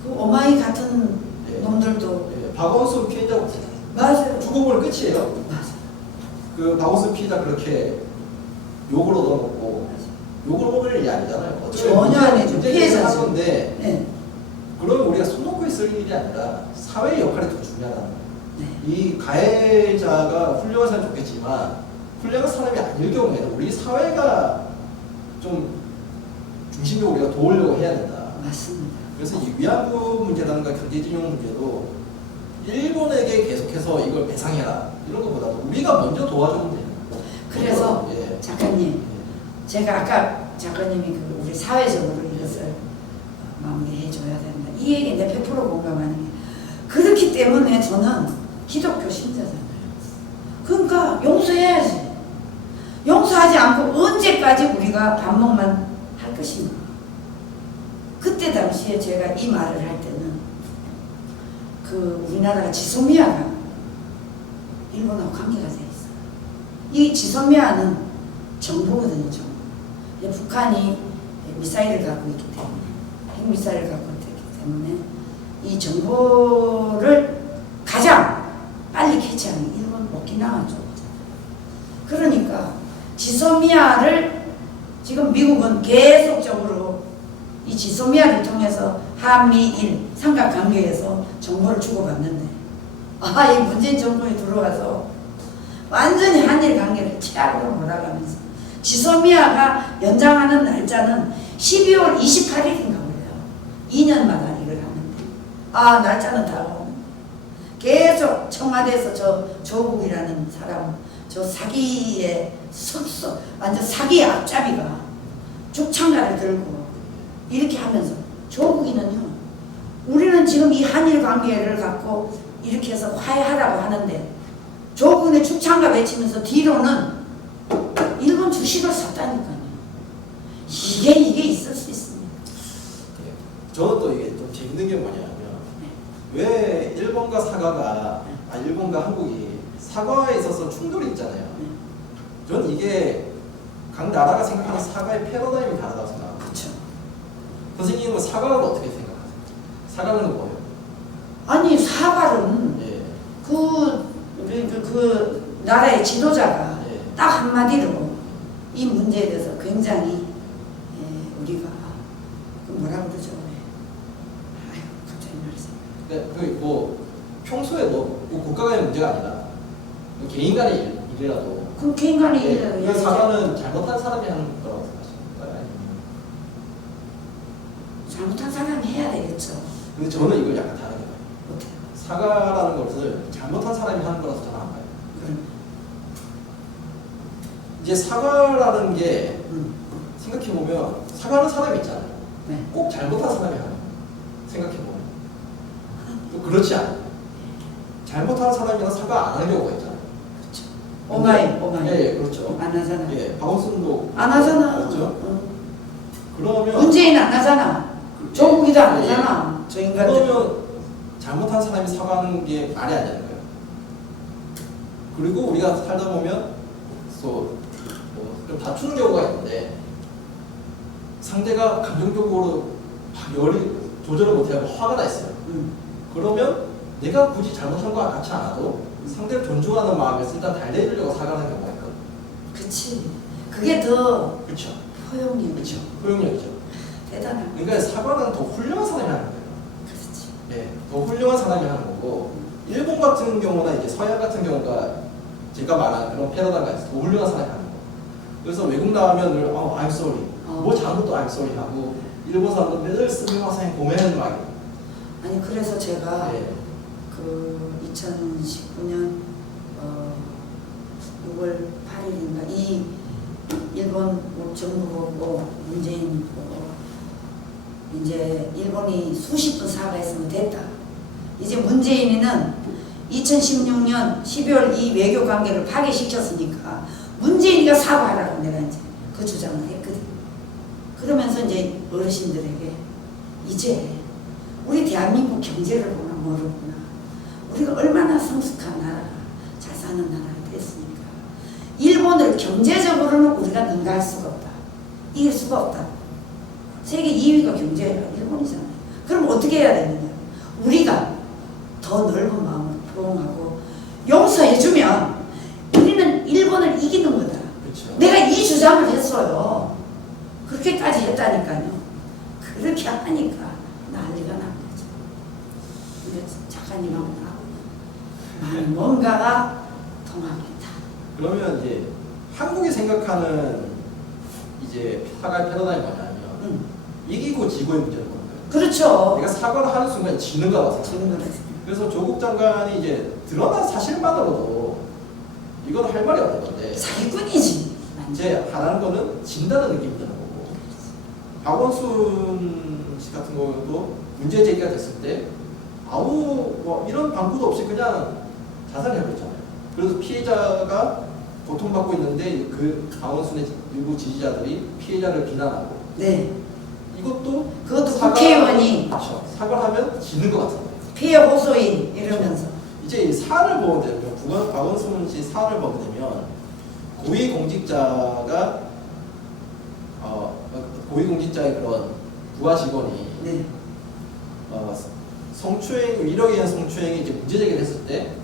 그 오마이 같은 놈들도 박원순 피해자 맞아요. 죽어보면 끝이에요. 맞아. 그 박원순 피해자 그렇게 욕을 얻어먹고 욕을 먹을 일이 아니잖아요. 전혀 아니죠. 피해자. 해야죠. 건데 네. 그러면 우리가 손 놓고 있을 일이 아니라 사회의 역할이 더 중요하다는 거예요. 네. 이 가해자가 훌륭한 사람이 좋겠지만 훌륭한 사람이 아닐 경우에는 우리 사회가 좀 중심적으로 우리가 도우려고 해야 된다. 맞습니다. 그래서 이 위안부 문제라든가 경제진용 문제도 일본에게 계속해서 이걸 배상해라 이런 것보다도 우리가 먼저 도와주면 돼요. 그래서 예. 작가님, 예. 제가 아까 작가님이 그 우리 사회적으로 이것을 마무리해 줘야 된다. 이 얘기 내 100% 공감하는 게 그렇기 때문에 저는 기독교 신자잖아요. 그러니까 용서해야지. 용서하지 않고 언제까지 우리가 반목만 할 것인가. 그때 당시에 제가 이 말을 할 때는 그 우리나라가 지소미아가 일본하고 관계가 돼 있어요. 이 지소미아는 정보거든요, 정보. 북한이 미사일을 갖고 있기 때문에, 핵미사일을 갖고 있기 때문에 이 정보를 가장 빨리 캐치하는 일본 오키나와 쪽이잖아요. 그러니까 지소미아를 지금 미국은 계속적으로 이 지소미아를 통해서 한미일 삼각관계에서 정보를 주고받는데 이 문재인 정부에 들어와서 완전히 한일 관계를 최악으로 몰아가면서 지소미아가 연장하는 날짜는 12월 28일인가 그래요. 2년마다 이걸 하는데 날짜는 다가오는 계속 청와대에서 저 조국이라는 사람 저 사기의 석소 완전 사기의 앞잡이가 죽창가를 들고 이렇게 하면서 조국이는요 우리는 지금 이 한일 관계를 갖고 이렇게 해서 화해하라고 하는데 조국의 죽창가 외치면서 뒤로는 일본 주식을 샀다니까요. 이게 있을 수 있습니까? 저는 또 이게 좀 재밌는 게 뭐냐면 왜 일본과 사과가 일본과 한국이 사과에 있어서 충돌이 있잖아요. 저는 이게 각 나라가 생각하는 사과의 패러다임이 다르다고 생각합니다. 그렇죠. 선생님은 사과를 어떻게 생각하세요? 사과는 뭐예요? 아니 사과는 예. 그 나라의 지도자가 예. 딱 한마디로 이 문제에 대해서 굉장히 우리가 뭐라 그러죠? 갑자기 말했어요. 네, 뭐 평소에 뭐 국가 간의 문제가 아니라 개인 간의 일이라도 그럼 개인 간의 일이라도 그 사과는 잘못한 사람이 하는 거라고 생각하시나요? 잘못한 사람이 해야 되겠죠. 근데 저는 이걸 약간 다르게 봐요. 어때요? 사과라는 것을 잘못한 사람이 하는 거라서 저는 안 봐요. 이제 사과라는 게 생각해보면 사과하는 사람이 있잖아요. 네. 꼭 잘못한 사람이 하는 거예요. 생각해보면 또 그렇지 않아요. 잘못한 사람이랑 사과 안 하는 경우가 있잖아요. 오마이. 예, 그렇죠. 안 하잖아. 예, 박원순도 안 하잖아. 그렇죠. 그러면 문재인 안 하잖아. 조국이도 안 예. 하잖아. 저 인간들. 그러면 잘못한 사람이 사과하는 게 말이 안 되는 거예요. 그리고 우리가 살다 보면 좀 다투는 경우가 있는데 상대가 감정적으로 막 열이 조절을 못하고 화가 나 있어요. 그러면 내가 굳이 잘못한 거와 같이 않아도 상대를 존중하는 마음에서 일단 달래주려고 사과하는 경우가 있거든요. 그치. 그게 더 그렇죠. 포용력. 그렇죠. 포용력이죠. 대단한. 그러니까 사과는 더 훌륭한 사람이 하는 거예요. 그렇지. 네, 더 훌륭한 사람이 하는 거고 일본 같은 경우나 이제 서양 같은 경우가 제가 말한 그런 패러다임가 있어요. 더 훌륭한 사람이 하는 거. 그래서 외국 나오면 늘 I'm sorry. 뭐 잘못도 I'm sorry 하고 일본 사람도 매일 스미마셍 고메는 막. 아니 그래서 제가 네. 그 2019년 6월 8일인가 이 일본 정부 보고 문재인 보고 이제 일본이 수십 분 사과했으면 됐다. 이제 문재인이는 2016년 12월 이 외교 관계를 파괴시켰으니까 문재인이가 사과하라고 내가 이제 그 주장을 했거든. 그러면서 이제 어르신들에게 이제 우리 대한민국 경제를 보나 모르구나. 우리가 얼마나 성숙한 나라, 잘 사는 나라가 됐으니까 일본을 경제적으로는 우리가 능가할 수가 없다. 이길 수가 없다. 세계 2위가 경제가 일본이잖아요. 그럼 어떻게 해야 되느냐? 우리가 더 넓은 마음을 포용하고 용서해주면 우리는 일본을 이기는 거다. 그렇죠. 내가 이 주장을 했어요. 그렇게까지 했다니까요. 그렇게 하니까 난리가 난 거죠. 근데 작가님하고 나하고 뭔가가 통하겠다. 그러면 이제 한국이 생각하는 이제 사과의 패러다임이 뭐냐면 이기고 지고의 문제는 거예요. 그렇죠. 내가 사과를 하는 순간 지는가 봐. 지는 거는 그래서 조국 장관이 이제 드러난 사실만으로도 이건 할 말이 없는 건데 사기꾼이지. 이제 하라는 거는 진다는 느낌이 드는 거고, 박원순 씨 같은 경우도 문제 제기가 됐을 때 아무 뭐 이런 방구도 없이 그냥 자살해버렸잖아요. 그래서 피해자가 고통받고 있는데 그 박원순의 일부 지지자들이 피해자를 비난하고, 네. 이것도 그것도 국회의원이 그렇죠. 사과하면 지는 것 같은 거예요. 피해 호소인 이러면서 이제 이 사안을 보게 되면, 박원순 씨 사안을 보게 되면 고위공직자가 고위공직자의 그런 부하 직원이 네. 성추행, 위력에 의한 성추행이 이제 문제 제기를 했을 때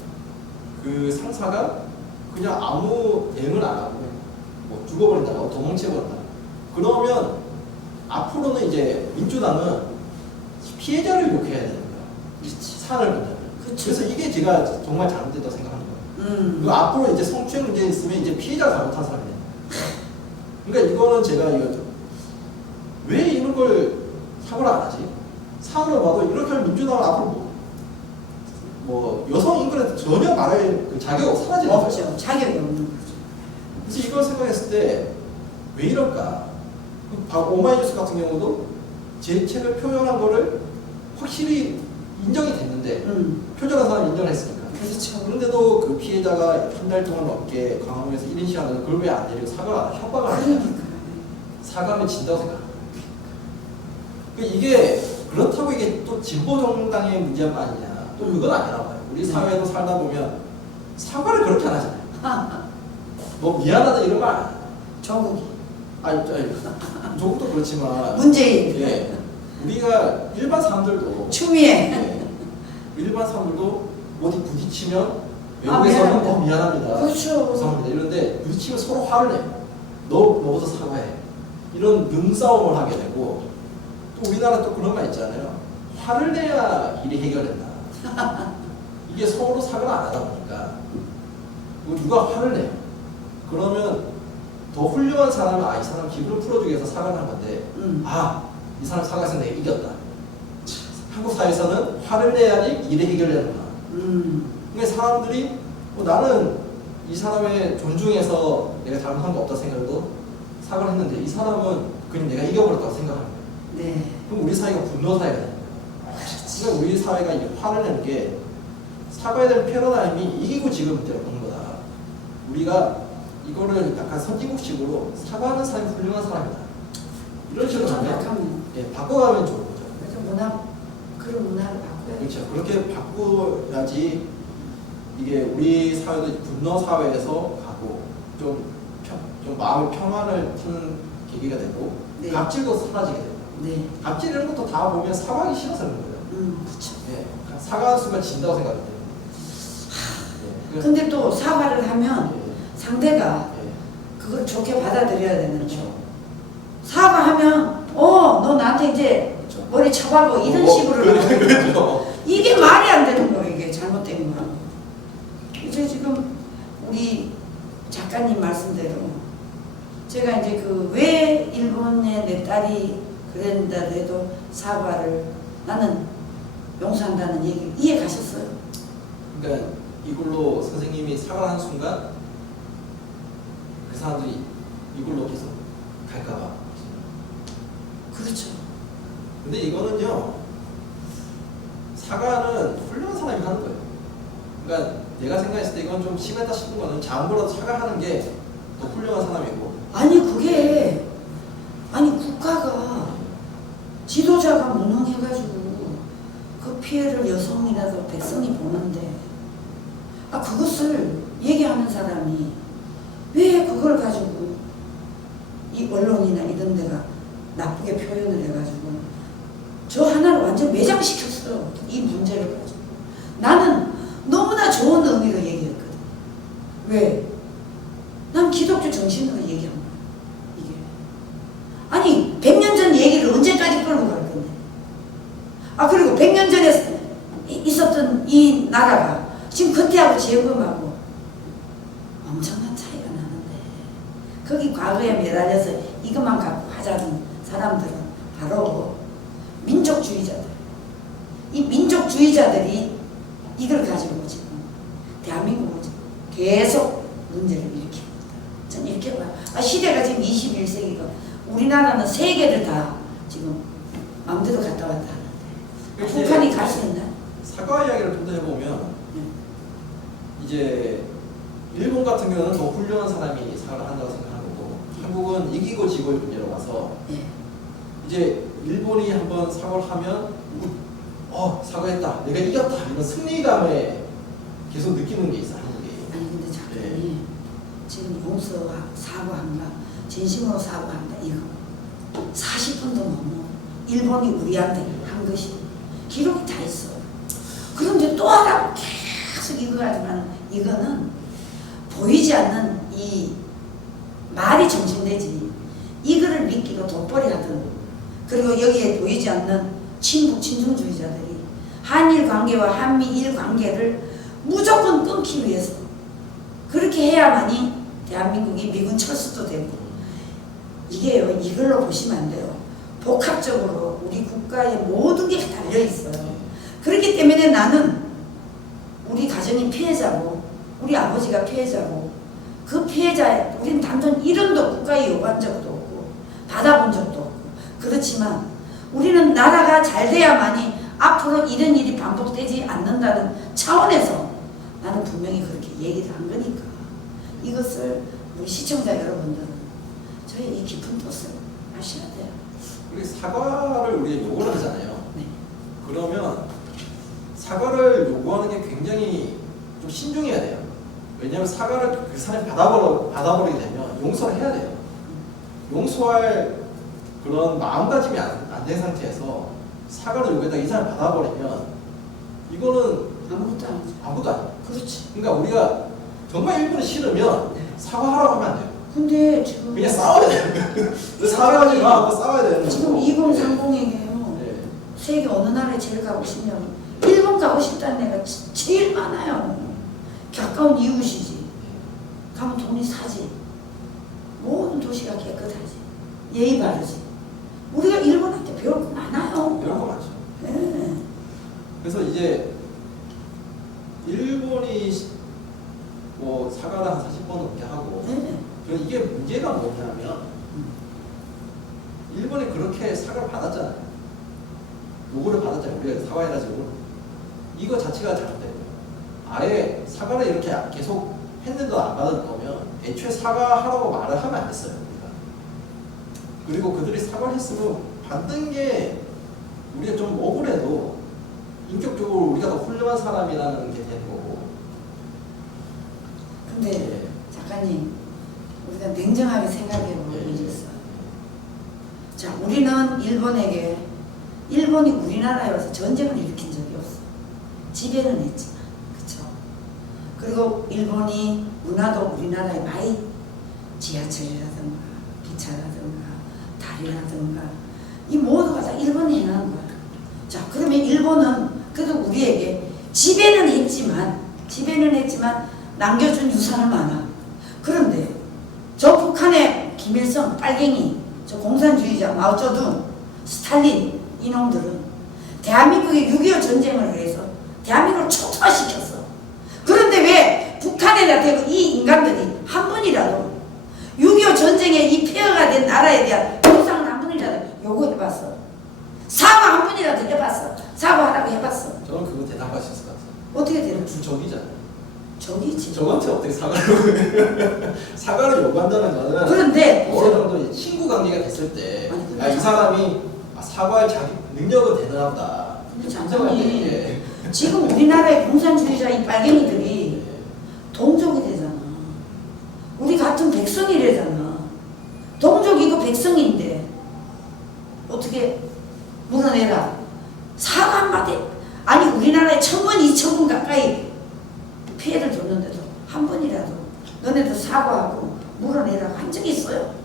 그 상사가 그냥 아무 대응을 안 하고 뭐 죽어버린다고 도망쳐버린다. 그러면 앞으로는 이제 민주당은 피해자를 욕해야 되는 거야. 그렇지. 사안을 본다면. 그치. 그래서 이게 제가 정말 잘못됐다고 생각하는 거예요. 그리고 앞으로 이제 성추행 문제 있으면 이제 피해자가 잘못한 사람이 돼요. 그러니까 이거는 제가 왜 이런 걸 사과를 안 하지? 사과를 봐도 이렇게 하면 민주당은 앞으로 뭐 여성 인권에 전혀 말할 그 자격 사라지는 거죠. 없죠. 자격이 없는 거죠. 그래서 이걸 생각했을 때 왜 이럴까? 오마이뉴스 같은 경우도 제 책을 표현한 거를 확실히 인정이 됐는데 표절한 사람이 인정을 했으니까. 그렇죠. 그런데도 그 피해자가 한 달 동안 넘게 강화문에서 1인 시위하는 그걸 왜 안 내리고 사과를 안 하고 협박을 하냐. 그러니까. 사과하면 진다고 생각합니다. 이게 그렇다고 이게 또 진보 정당의 문제만 아니냐. 또 그건 아니라고 봐요. 우리 사회도 살다 보면 사과를 그렇게 안 하잖아요. 뭐 미안하다 이런 말 안 해요. 조국이. 아니, 조국도 그렇지만 문재인. 예, 우리가 일반 사람들도 추미애. 예, 일반 사람들도 어디 부딪히면 외국에서는 미안합니다. 그렇죠. 죄송합니다. 이런데 부딪히면 서로 화를 내요. 너부터 사과해. 이런 눈싸움을 하게 되고, 또 우리나라 또 그런 말 있잖아요. 화를 내야 일이 해결된다. 이게 서로 사과를 안 하다 보니까 누가 화를 내요. 그러면 더 훌륭한 사람은 이 사람 기분을 풀어주기 위해서 사과를 한 건데 이 사람 사과해서 내가 이겼다. 한국 사회에서는 화를 내야지 일이 해결되는구나. 그러니까 사람들이 나는 이 사람의 존중해서 내가 잘못한 거 없다 생각해도 사과를 했는데 이 사람은 그냥 내가 이겨버렸다고 생각하는 거예요. 네. 그럼 우리 사회가 분노 사회가 되는 거예요. 그러니까 우리 사회가 이제 화를 내는 게 사과해야 될 패러다임이 이기고 지금 문제로 보는 거다. 우리가 이거를 약간 선진국식으로 사과하는 사람이 훌륭한 사람이다. 이런 식으로 하면 바꿔가면 좋은 거죠. 그래서 그런 문화를 바꿔야 그렇죠. 그렇게 바꿔야지 이게 우리 사회도 분노 사회에서 가고 좀 마음의 평안을 찾는 계기가 되고 갑질도 사라지게 되고. 네. 갑질 이런 것도 다 보면 사과하기 싫어서 그런 거예요. 그렇죠. 네. 사과하는 순간 진다고 생각해요. 근데 또 사과를 하면 상대가 네. 그걸 좋게 받아들여야 되는 거죠. 사과하면 너 나한테 이제 그렇죠. 머리 쳐박고 이런 식으로 그렇죠. 이게 말이 안 되는 거예요. 이게 잘못된 거라고. 이제 지금 우리 작가님 말씀대로 제가 이제 왜 일본에 내 딸이 그랬다 해도 사과를 나는 용서한다는 얘기 이해 가셨어요? 그러니까 이걸로 선생님이 사과하는 순간 그 사람들이 이걸로 계속 갈까봐. 그렇죠. 근데 이거는요, 사과는 훌륭한 사람이 하는 거예요. 그러니까 내가 생각했을 때 이건 좀 심했다 싶은 거는 작은 거라도 사과하는 게 더 훌륭한 사람이고. 아니 국가가 지도자가 무능해가지고 그 피해를 여성이라도 백성이 보는데 그것을 얘기하는 사람이 왜 그걸 가지고 이 언론이나 이런 데가 나쁘게 표현을 해가지고 저 하나를 완전 매장시켰어. 이 문제를 가지고 나는 너무나 좋은 의미로 얘기했거든. 왜? 난 기독교 정신으로 얘기한 거야. 이게 아니 100년 전 얘기를 언제까지 끌고 갈 건데 아 그리고 100년 전에 있었던 이 나라가 지금 그때하고 지금하고 엄청난 차이가 나는데 거기 과거에 매달려서 이것만 갖고 하자는 사람들은 바로 민족주의자들. 이 민족주의자들이 이걸 가지고 지금 대한민국을 계속 문제를 일으킵니다. 전 이렇게 봐요. 시대가 지금 21세기고 우리나라는 세계를 다 지금 마음대로 갔다 왔다 하는데 북한이 갈 수 있나? 사과 이야기를 좀 더 해보면 이제 일본 같은 경우는 더 훌륭한 사람이 사과를 한다고 생각하는 거고 한국은 이기고 지고의 문제로 와서 이제 일본이 한번 사과를 하면 사과했다 내가 이겼다 이런 승리감에 계속 느끼는 게 있어 한국이. 아니 근데 작가님 지금 용서 사과한다 진심으로 사과한다 이거 40분도 넘어 일본이 우리한테 한 것이 기록이 다 있어. 그런데 또 하라고 계속 이거 하지만 이거는 보이지 않는 이 말이 정신되지 이거를 믿기고 돈벌이 하든 그리고 여기에 보이지 않는 친중주의자들이 한일 관계와 한미일 관계를 무조건 끊기 위해서 그렇게 해야만이 대한민국이 미군 철수도 되고 이게요 이걸로 보시면 안 돼요. 복합적으로 우리 국가의 모든 게 달려 있어요. 그렇기 때문에 나는 우리 가정이 피해자고 우리 아버지가 피해자고 그 피해자의 우리는 단돈 1원도 국가에 요구한 적도 없고 받아본 적도 없고 그렇지만 우리는 나라가 잘 돼야만이 앞으로 이런 일이 반복되지 않는다는 차원에서 나는 분명히 그렇게 얘기를 한 거니까 이것을 우리 시청자 여러분들은 저희 이 깊은 뜻을 아셔야 돼요. 우리 사과를 우리가 요구를 하잖아요. 네. 그러면 사과를 요구하는 게 굉장히 좀 신중해야 돼요. 왜냐하면 사과를 그 사람이 받아버리게 되면 용서를 해야 돼요. 용서할 그런 마음가짐이 안 된 상태에서 사과를 요구했다가 이 사람이 받아버리면 이거는 아무것도 아니죠. 아무것도 아니에요. 그렇지. 그러니까 우리가 정말 일본이 싫으면 사과하라고 하면 안 돼요. 근데 지금 그냥 싸워야 돼요. 사과하지 마 하고 싸워야 되는 지금 거고. 2030에게요. 네. 세계 어느 나라에 제일 가고 싶냐면 일본 가고 싶다는 애가 제일 많아요. 가까운 이웃이지. 가면 돈이 사지. 모든 도시가 깨끗하지. 예의 바르지. 우리가 일본한테 배울 거 많아요. 이런 거 많죠. 네. 그래서 이제 일본이 뭐 사과를 한 40번 넘게 하고 네. 이게 문제가 뭐냐면 일본이 그렇게 사과를 받았잖아요. 요구를 받았잖아요. 우리가 사과해가지고 이거 자체가 잘못된 거예요. 아예 사과를 이렇게 계속 했는데도 안 받을 거면 애초에 사과하라고 말을 하면 안 됐어요. 우리가. 그리고 그들이 사과를 했으면 받는 게 우리가 좀 억울해도 인격적으로 우리가 더 훌륭한 사람이라는 게 되는 거고. 근데 네. 작가님 우리가 냉정하게 생각해 볼 네. 일이 있어요. 자, 우리는 일본에게 일본이 우리나라에 와서 전쟁을 일으킨 적이 없어. 지배는 했지만, 그렇죠? 그리고 일본이 문화도 우리나라에 많이 지하철이라든가 기차라든가 다리라든가 이 모두가 다 일본이 해놓은 거야. 자, 그러면 일본은 그래도 우리에게 지배는 했지만 남겨준 유산은 많아. 그런데 저 북한의 김일성, 빨갱이, 저 공산주의자 마오쩌둥, 스탈린 이놈들은 대한민국의 6.25 전쟁을 위해서 대한민국을 초토화시켰어. 그런데 왜 북한에다 대고 이 인간들이 한 번이라도 6.25 전쟁에 이 폐허가 된 나라에 대한 보상을 한 번이라도 요구해봤어. 사과 한 번이라도 해봤어. 사과하라고 해봤어. 저는 그거 대답할 수 있을 것 같아요. 어떻게 되는 거야? 주적이잖아요. 저기지. 저한테 어떻게 사과를 사과를 요구한다는 거는 그런데 어느 정도 친구 관계가 됐을 때 아니, 이 사람이 사과할 자기 능력은 되나 보다. 근데 장관님 지금 우리나라의 공산주의자 이 빨갱이들이 동족이 되잖아. 우리 같은 백성이래잖아. 동족이고 백성인데 어떻게 물어내라. 사과 한마디. 아니 우리나라에 1000번 2000번 가까이 피해를 줬는데도 한 번이라도 너네들 사과하고 물어내라고 한 적이 있어요?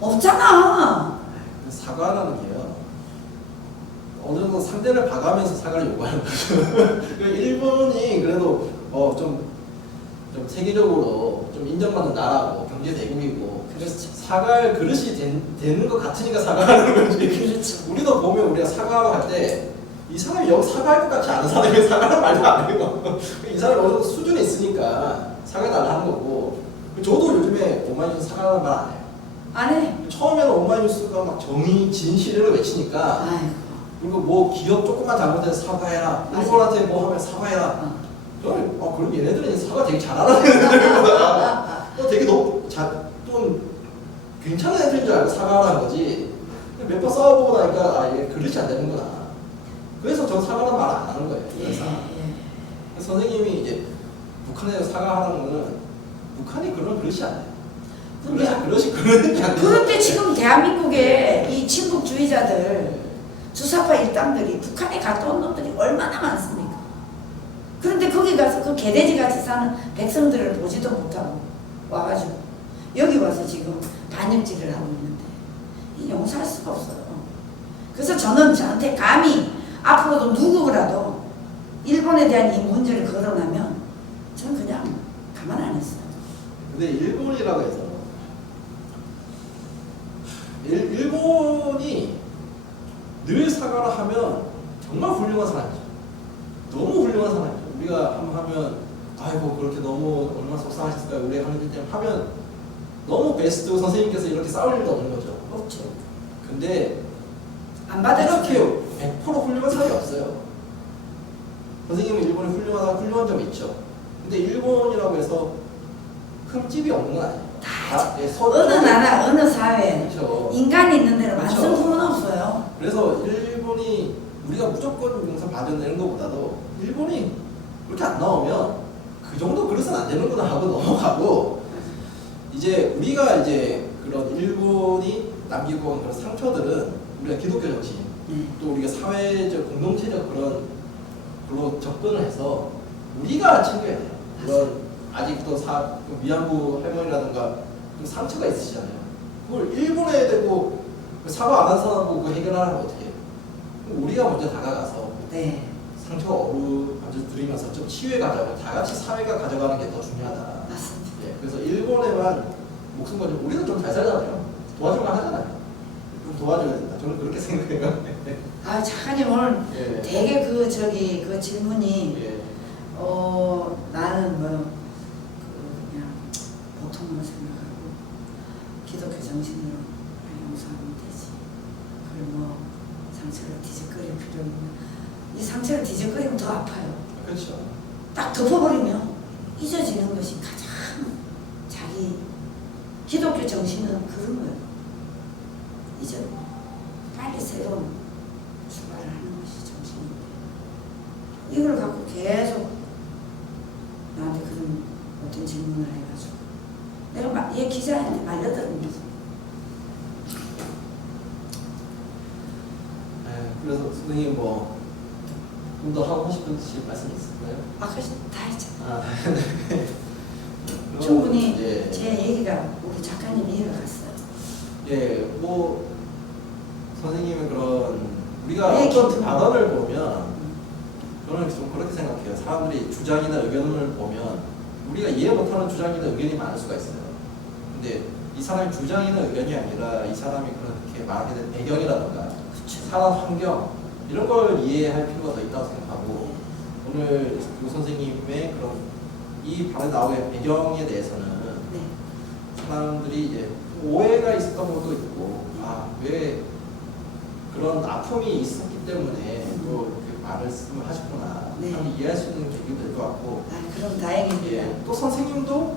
없잖아. 사과라는 게요 어느 정도 상대를 봐가면서 사과를 요구하는 거죠. 일본이 그래도 좀 세계적으로 좀 인정받는 나라고 경제 대국이고 그래서 사과할 그릇이 되는 것 같으니까 사과하는 거지. 그렇죠. 우리도 보면 우리가 사과할 때 이 사람이 여기 사과할 것 같지 않은 사람이 사과를 말도 안 해요. 이 사람이 어느 정도 수준에 있으니까 사과달라 하는 거고. 저도 요즘에 오마이뉴스 사과하는 말 안 해요. 안 해. 처음에는 오마이뉴스가 막 정의, 진실을 외치니까 아이고. 그리고 뭐 기업 조금만 잘못해서 사과해라. 일본한테 뭐 하면 사과해라. 저는 그럼 얘네들은 사과 되게 잘하는 애들이구나. 되게 너무 좀 괜찮은 애들인 줄 알고 사과하라는 거지. 몇 번 싸워보고 나니까 얘 그릇이 안 되는구나. 그래서 저 사과는 말 안 하는 거예요. 그래서 선생님이 이제 북한에서 사과하라는 거는 북한이 그런 그릇이 안 돼요. 그릇이 그릇이 안 돼요. 그런데 지금 대한민국의 이 친북주의자들 주사파 일당들이 북한에 갔다 온 놈들이 얼마나 많습니까? 그런데 거기 가서 그 개돼지 같이 사는 백성들을 보지도 못하고 와가지고 여기 와서 지금 반역질을 하고 있는데 이 용서할 수가 없어요. 그래서 저는 저한테 감히 앞으로도 누구라도 일본에 대한 이 문제를 거론하면 저는 그냥 가만 안 있어요. 근데 일본이라고 해서 일본이 늘 사과를 하면 정말 훌륭한 사람이죠. 너무 훌륭한 사람이죠. 우리가 한번 하면 아이고 그렇게 너무 얼마나 속상하셨을까요? 우리 하는 일 때문에 하면 너무 베스트 선생님께서 이렇게 싸울 일도 없는 거죠. 없죠. 근데 안 받아주죠. 이렇게 100% 훌륭한 사람이 없어요. 선생님은 일본이 훌륭한 점이 있죠. 근데 일본이라고 해서 흠집이 없는 건 아니에요. 어느 나라, 어느 사회에 그렇죠. 인간이 있는 데는 그렇죠. 완성품은 없어요. 그래서 일본이 우리가 무조건 용서 받아내는 것보다도 일본이 그렇게 안 나오면 그 정도 그릇은 안 되는구나 하고 넘어가고 이제 우리가 이제 그런 일본이 남기고 온 그런 상처들은 우리가 기독교 정신 또 우리가 사회적 공동체적 그런 걸로 접근을 해서 우리가 챙겨야 돼요. 그런 아직도 위안부 할머니라든가 좀 상처가 있으시잖아요. 그걸 일본에 대고 사과 안 한 사람 보고 해결하려면 어떻게 해요? 우리가 먼저 다가가서 네. 상처가 먼저 드리면서 좀 치유해 가자고 다 같이 사회가 가져가는 게 더 중요하다. 맞습니다. 예, 그래서 일본에만 목숨 걸고 우리는 좀 잘 살잖아요. 도와줄만 하잖아요. 좀 도와줘야 된다. 저는 그렇게 생각해요. 아, 작가님 오늘 예. 되게 그 질문이 예. 나는 그냥 보통으로 생각하고 기독교 정신으로 용서하면 되지. 그걸 뭐 상처를 뒤적거릴 필요 있나? 이 상처를 뒤적거리면 더 아파요. 그렇죠. 딱 덮어버리면 잊어지는 것이 가장 자기 기독교 정신은 그런 거예요. 잊어 빨리 새로운 출발을 하는 것이 정신인데 이걸 갖고 계속 나한테 그런 어떤 질문을 해가지고 내가 얘 기자한테 말려들은 거지. 그래서 선생님 뭐 좀 더 하고 싶으신 말씀 있을까요? 그래서 다 했잖아. 네. 충분히 예. 제 얘기가 우리 작가님 이해가 갔어요. 예, 뭐 선생님은 그런 우리가 네, 어떤 기쁨. 발언을 보면 저는 좀 그렇게 생각해요. 사람들이 주장이나 의견을 보면 우리가 이해 못하는 주장이나 의견이 많을 수가 있어요. 근데 이 사람의 주장이나 의견이 아니라 이 사람이 그렇게 말하게 된 배경이라든가 산업 환경 이런 걸 이해할 필요가 더 있다고 생각하고 오늘 교 선생님의 그런 이 발에 나오는 배경에 대해서는 네. 사람들이 이제 오해가 있었던 것도 있고 왜 그런 아픔이 있었기 때문에 또 그 말씀을 하셨구나 네. 사람이 이해할 수 있는 계기도 될 것 같고 그럼 다행입니다. 예, 또 선생님도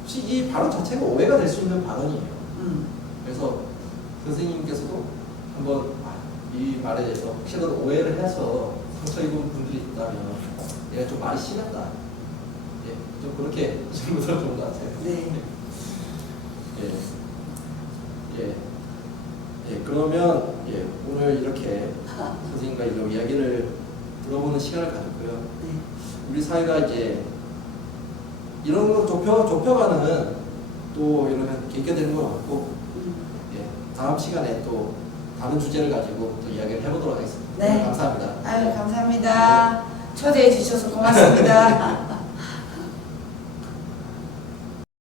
혹시 이 발언 자체가 오해가 될 수 있는 발언이에요. 그래서 선생님께서도 한번 이 말에 대해서 혹시라도 오해를 해서 상처 입은 분들이 있다면 얘가 좀 말이 심했다. 예, 좀 그렇게 질문 들어준 것 같아요. 네. 그러면 오늘 이렇게 선생님과 이런 이야기를 들어보는 시간을 가졌고요. 네. 우리 사회가 이제 이런 거 좁혀가는 또 이러면 개개되는 것 같고 다음 시간에 또 다른 주제를 가지고 또 이야기를 해보도록 하겠습니다. 네. 감사합니다. 아유, 감사합니다. 초대해 주셔서 고맙습니다.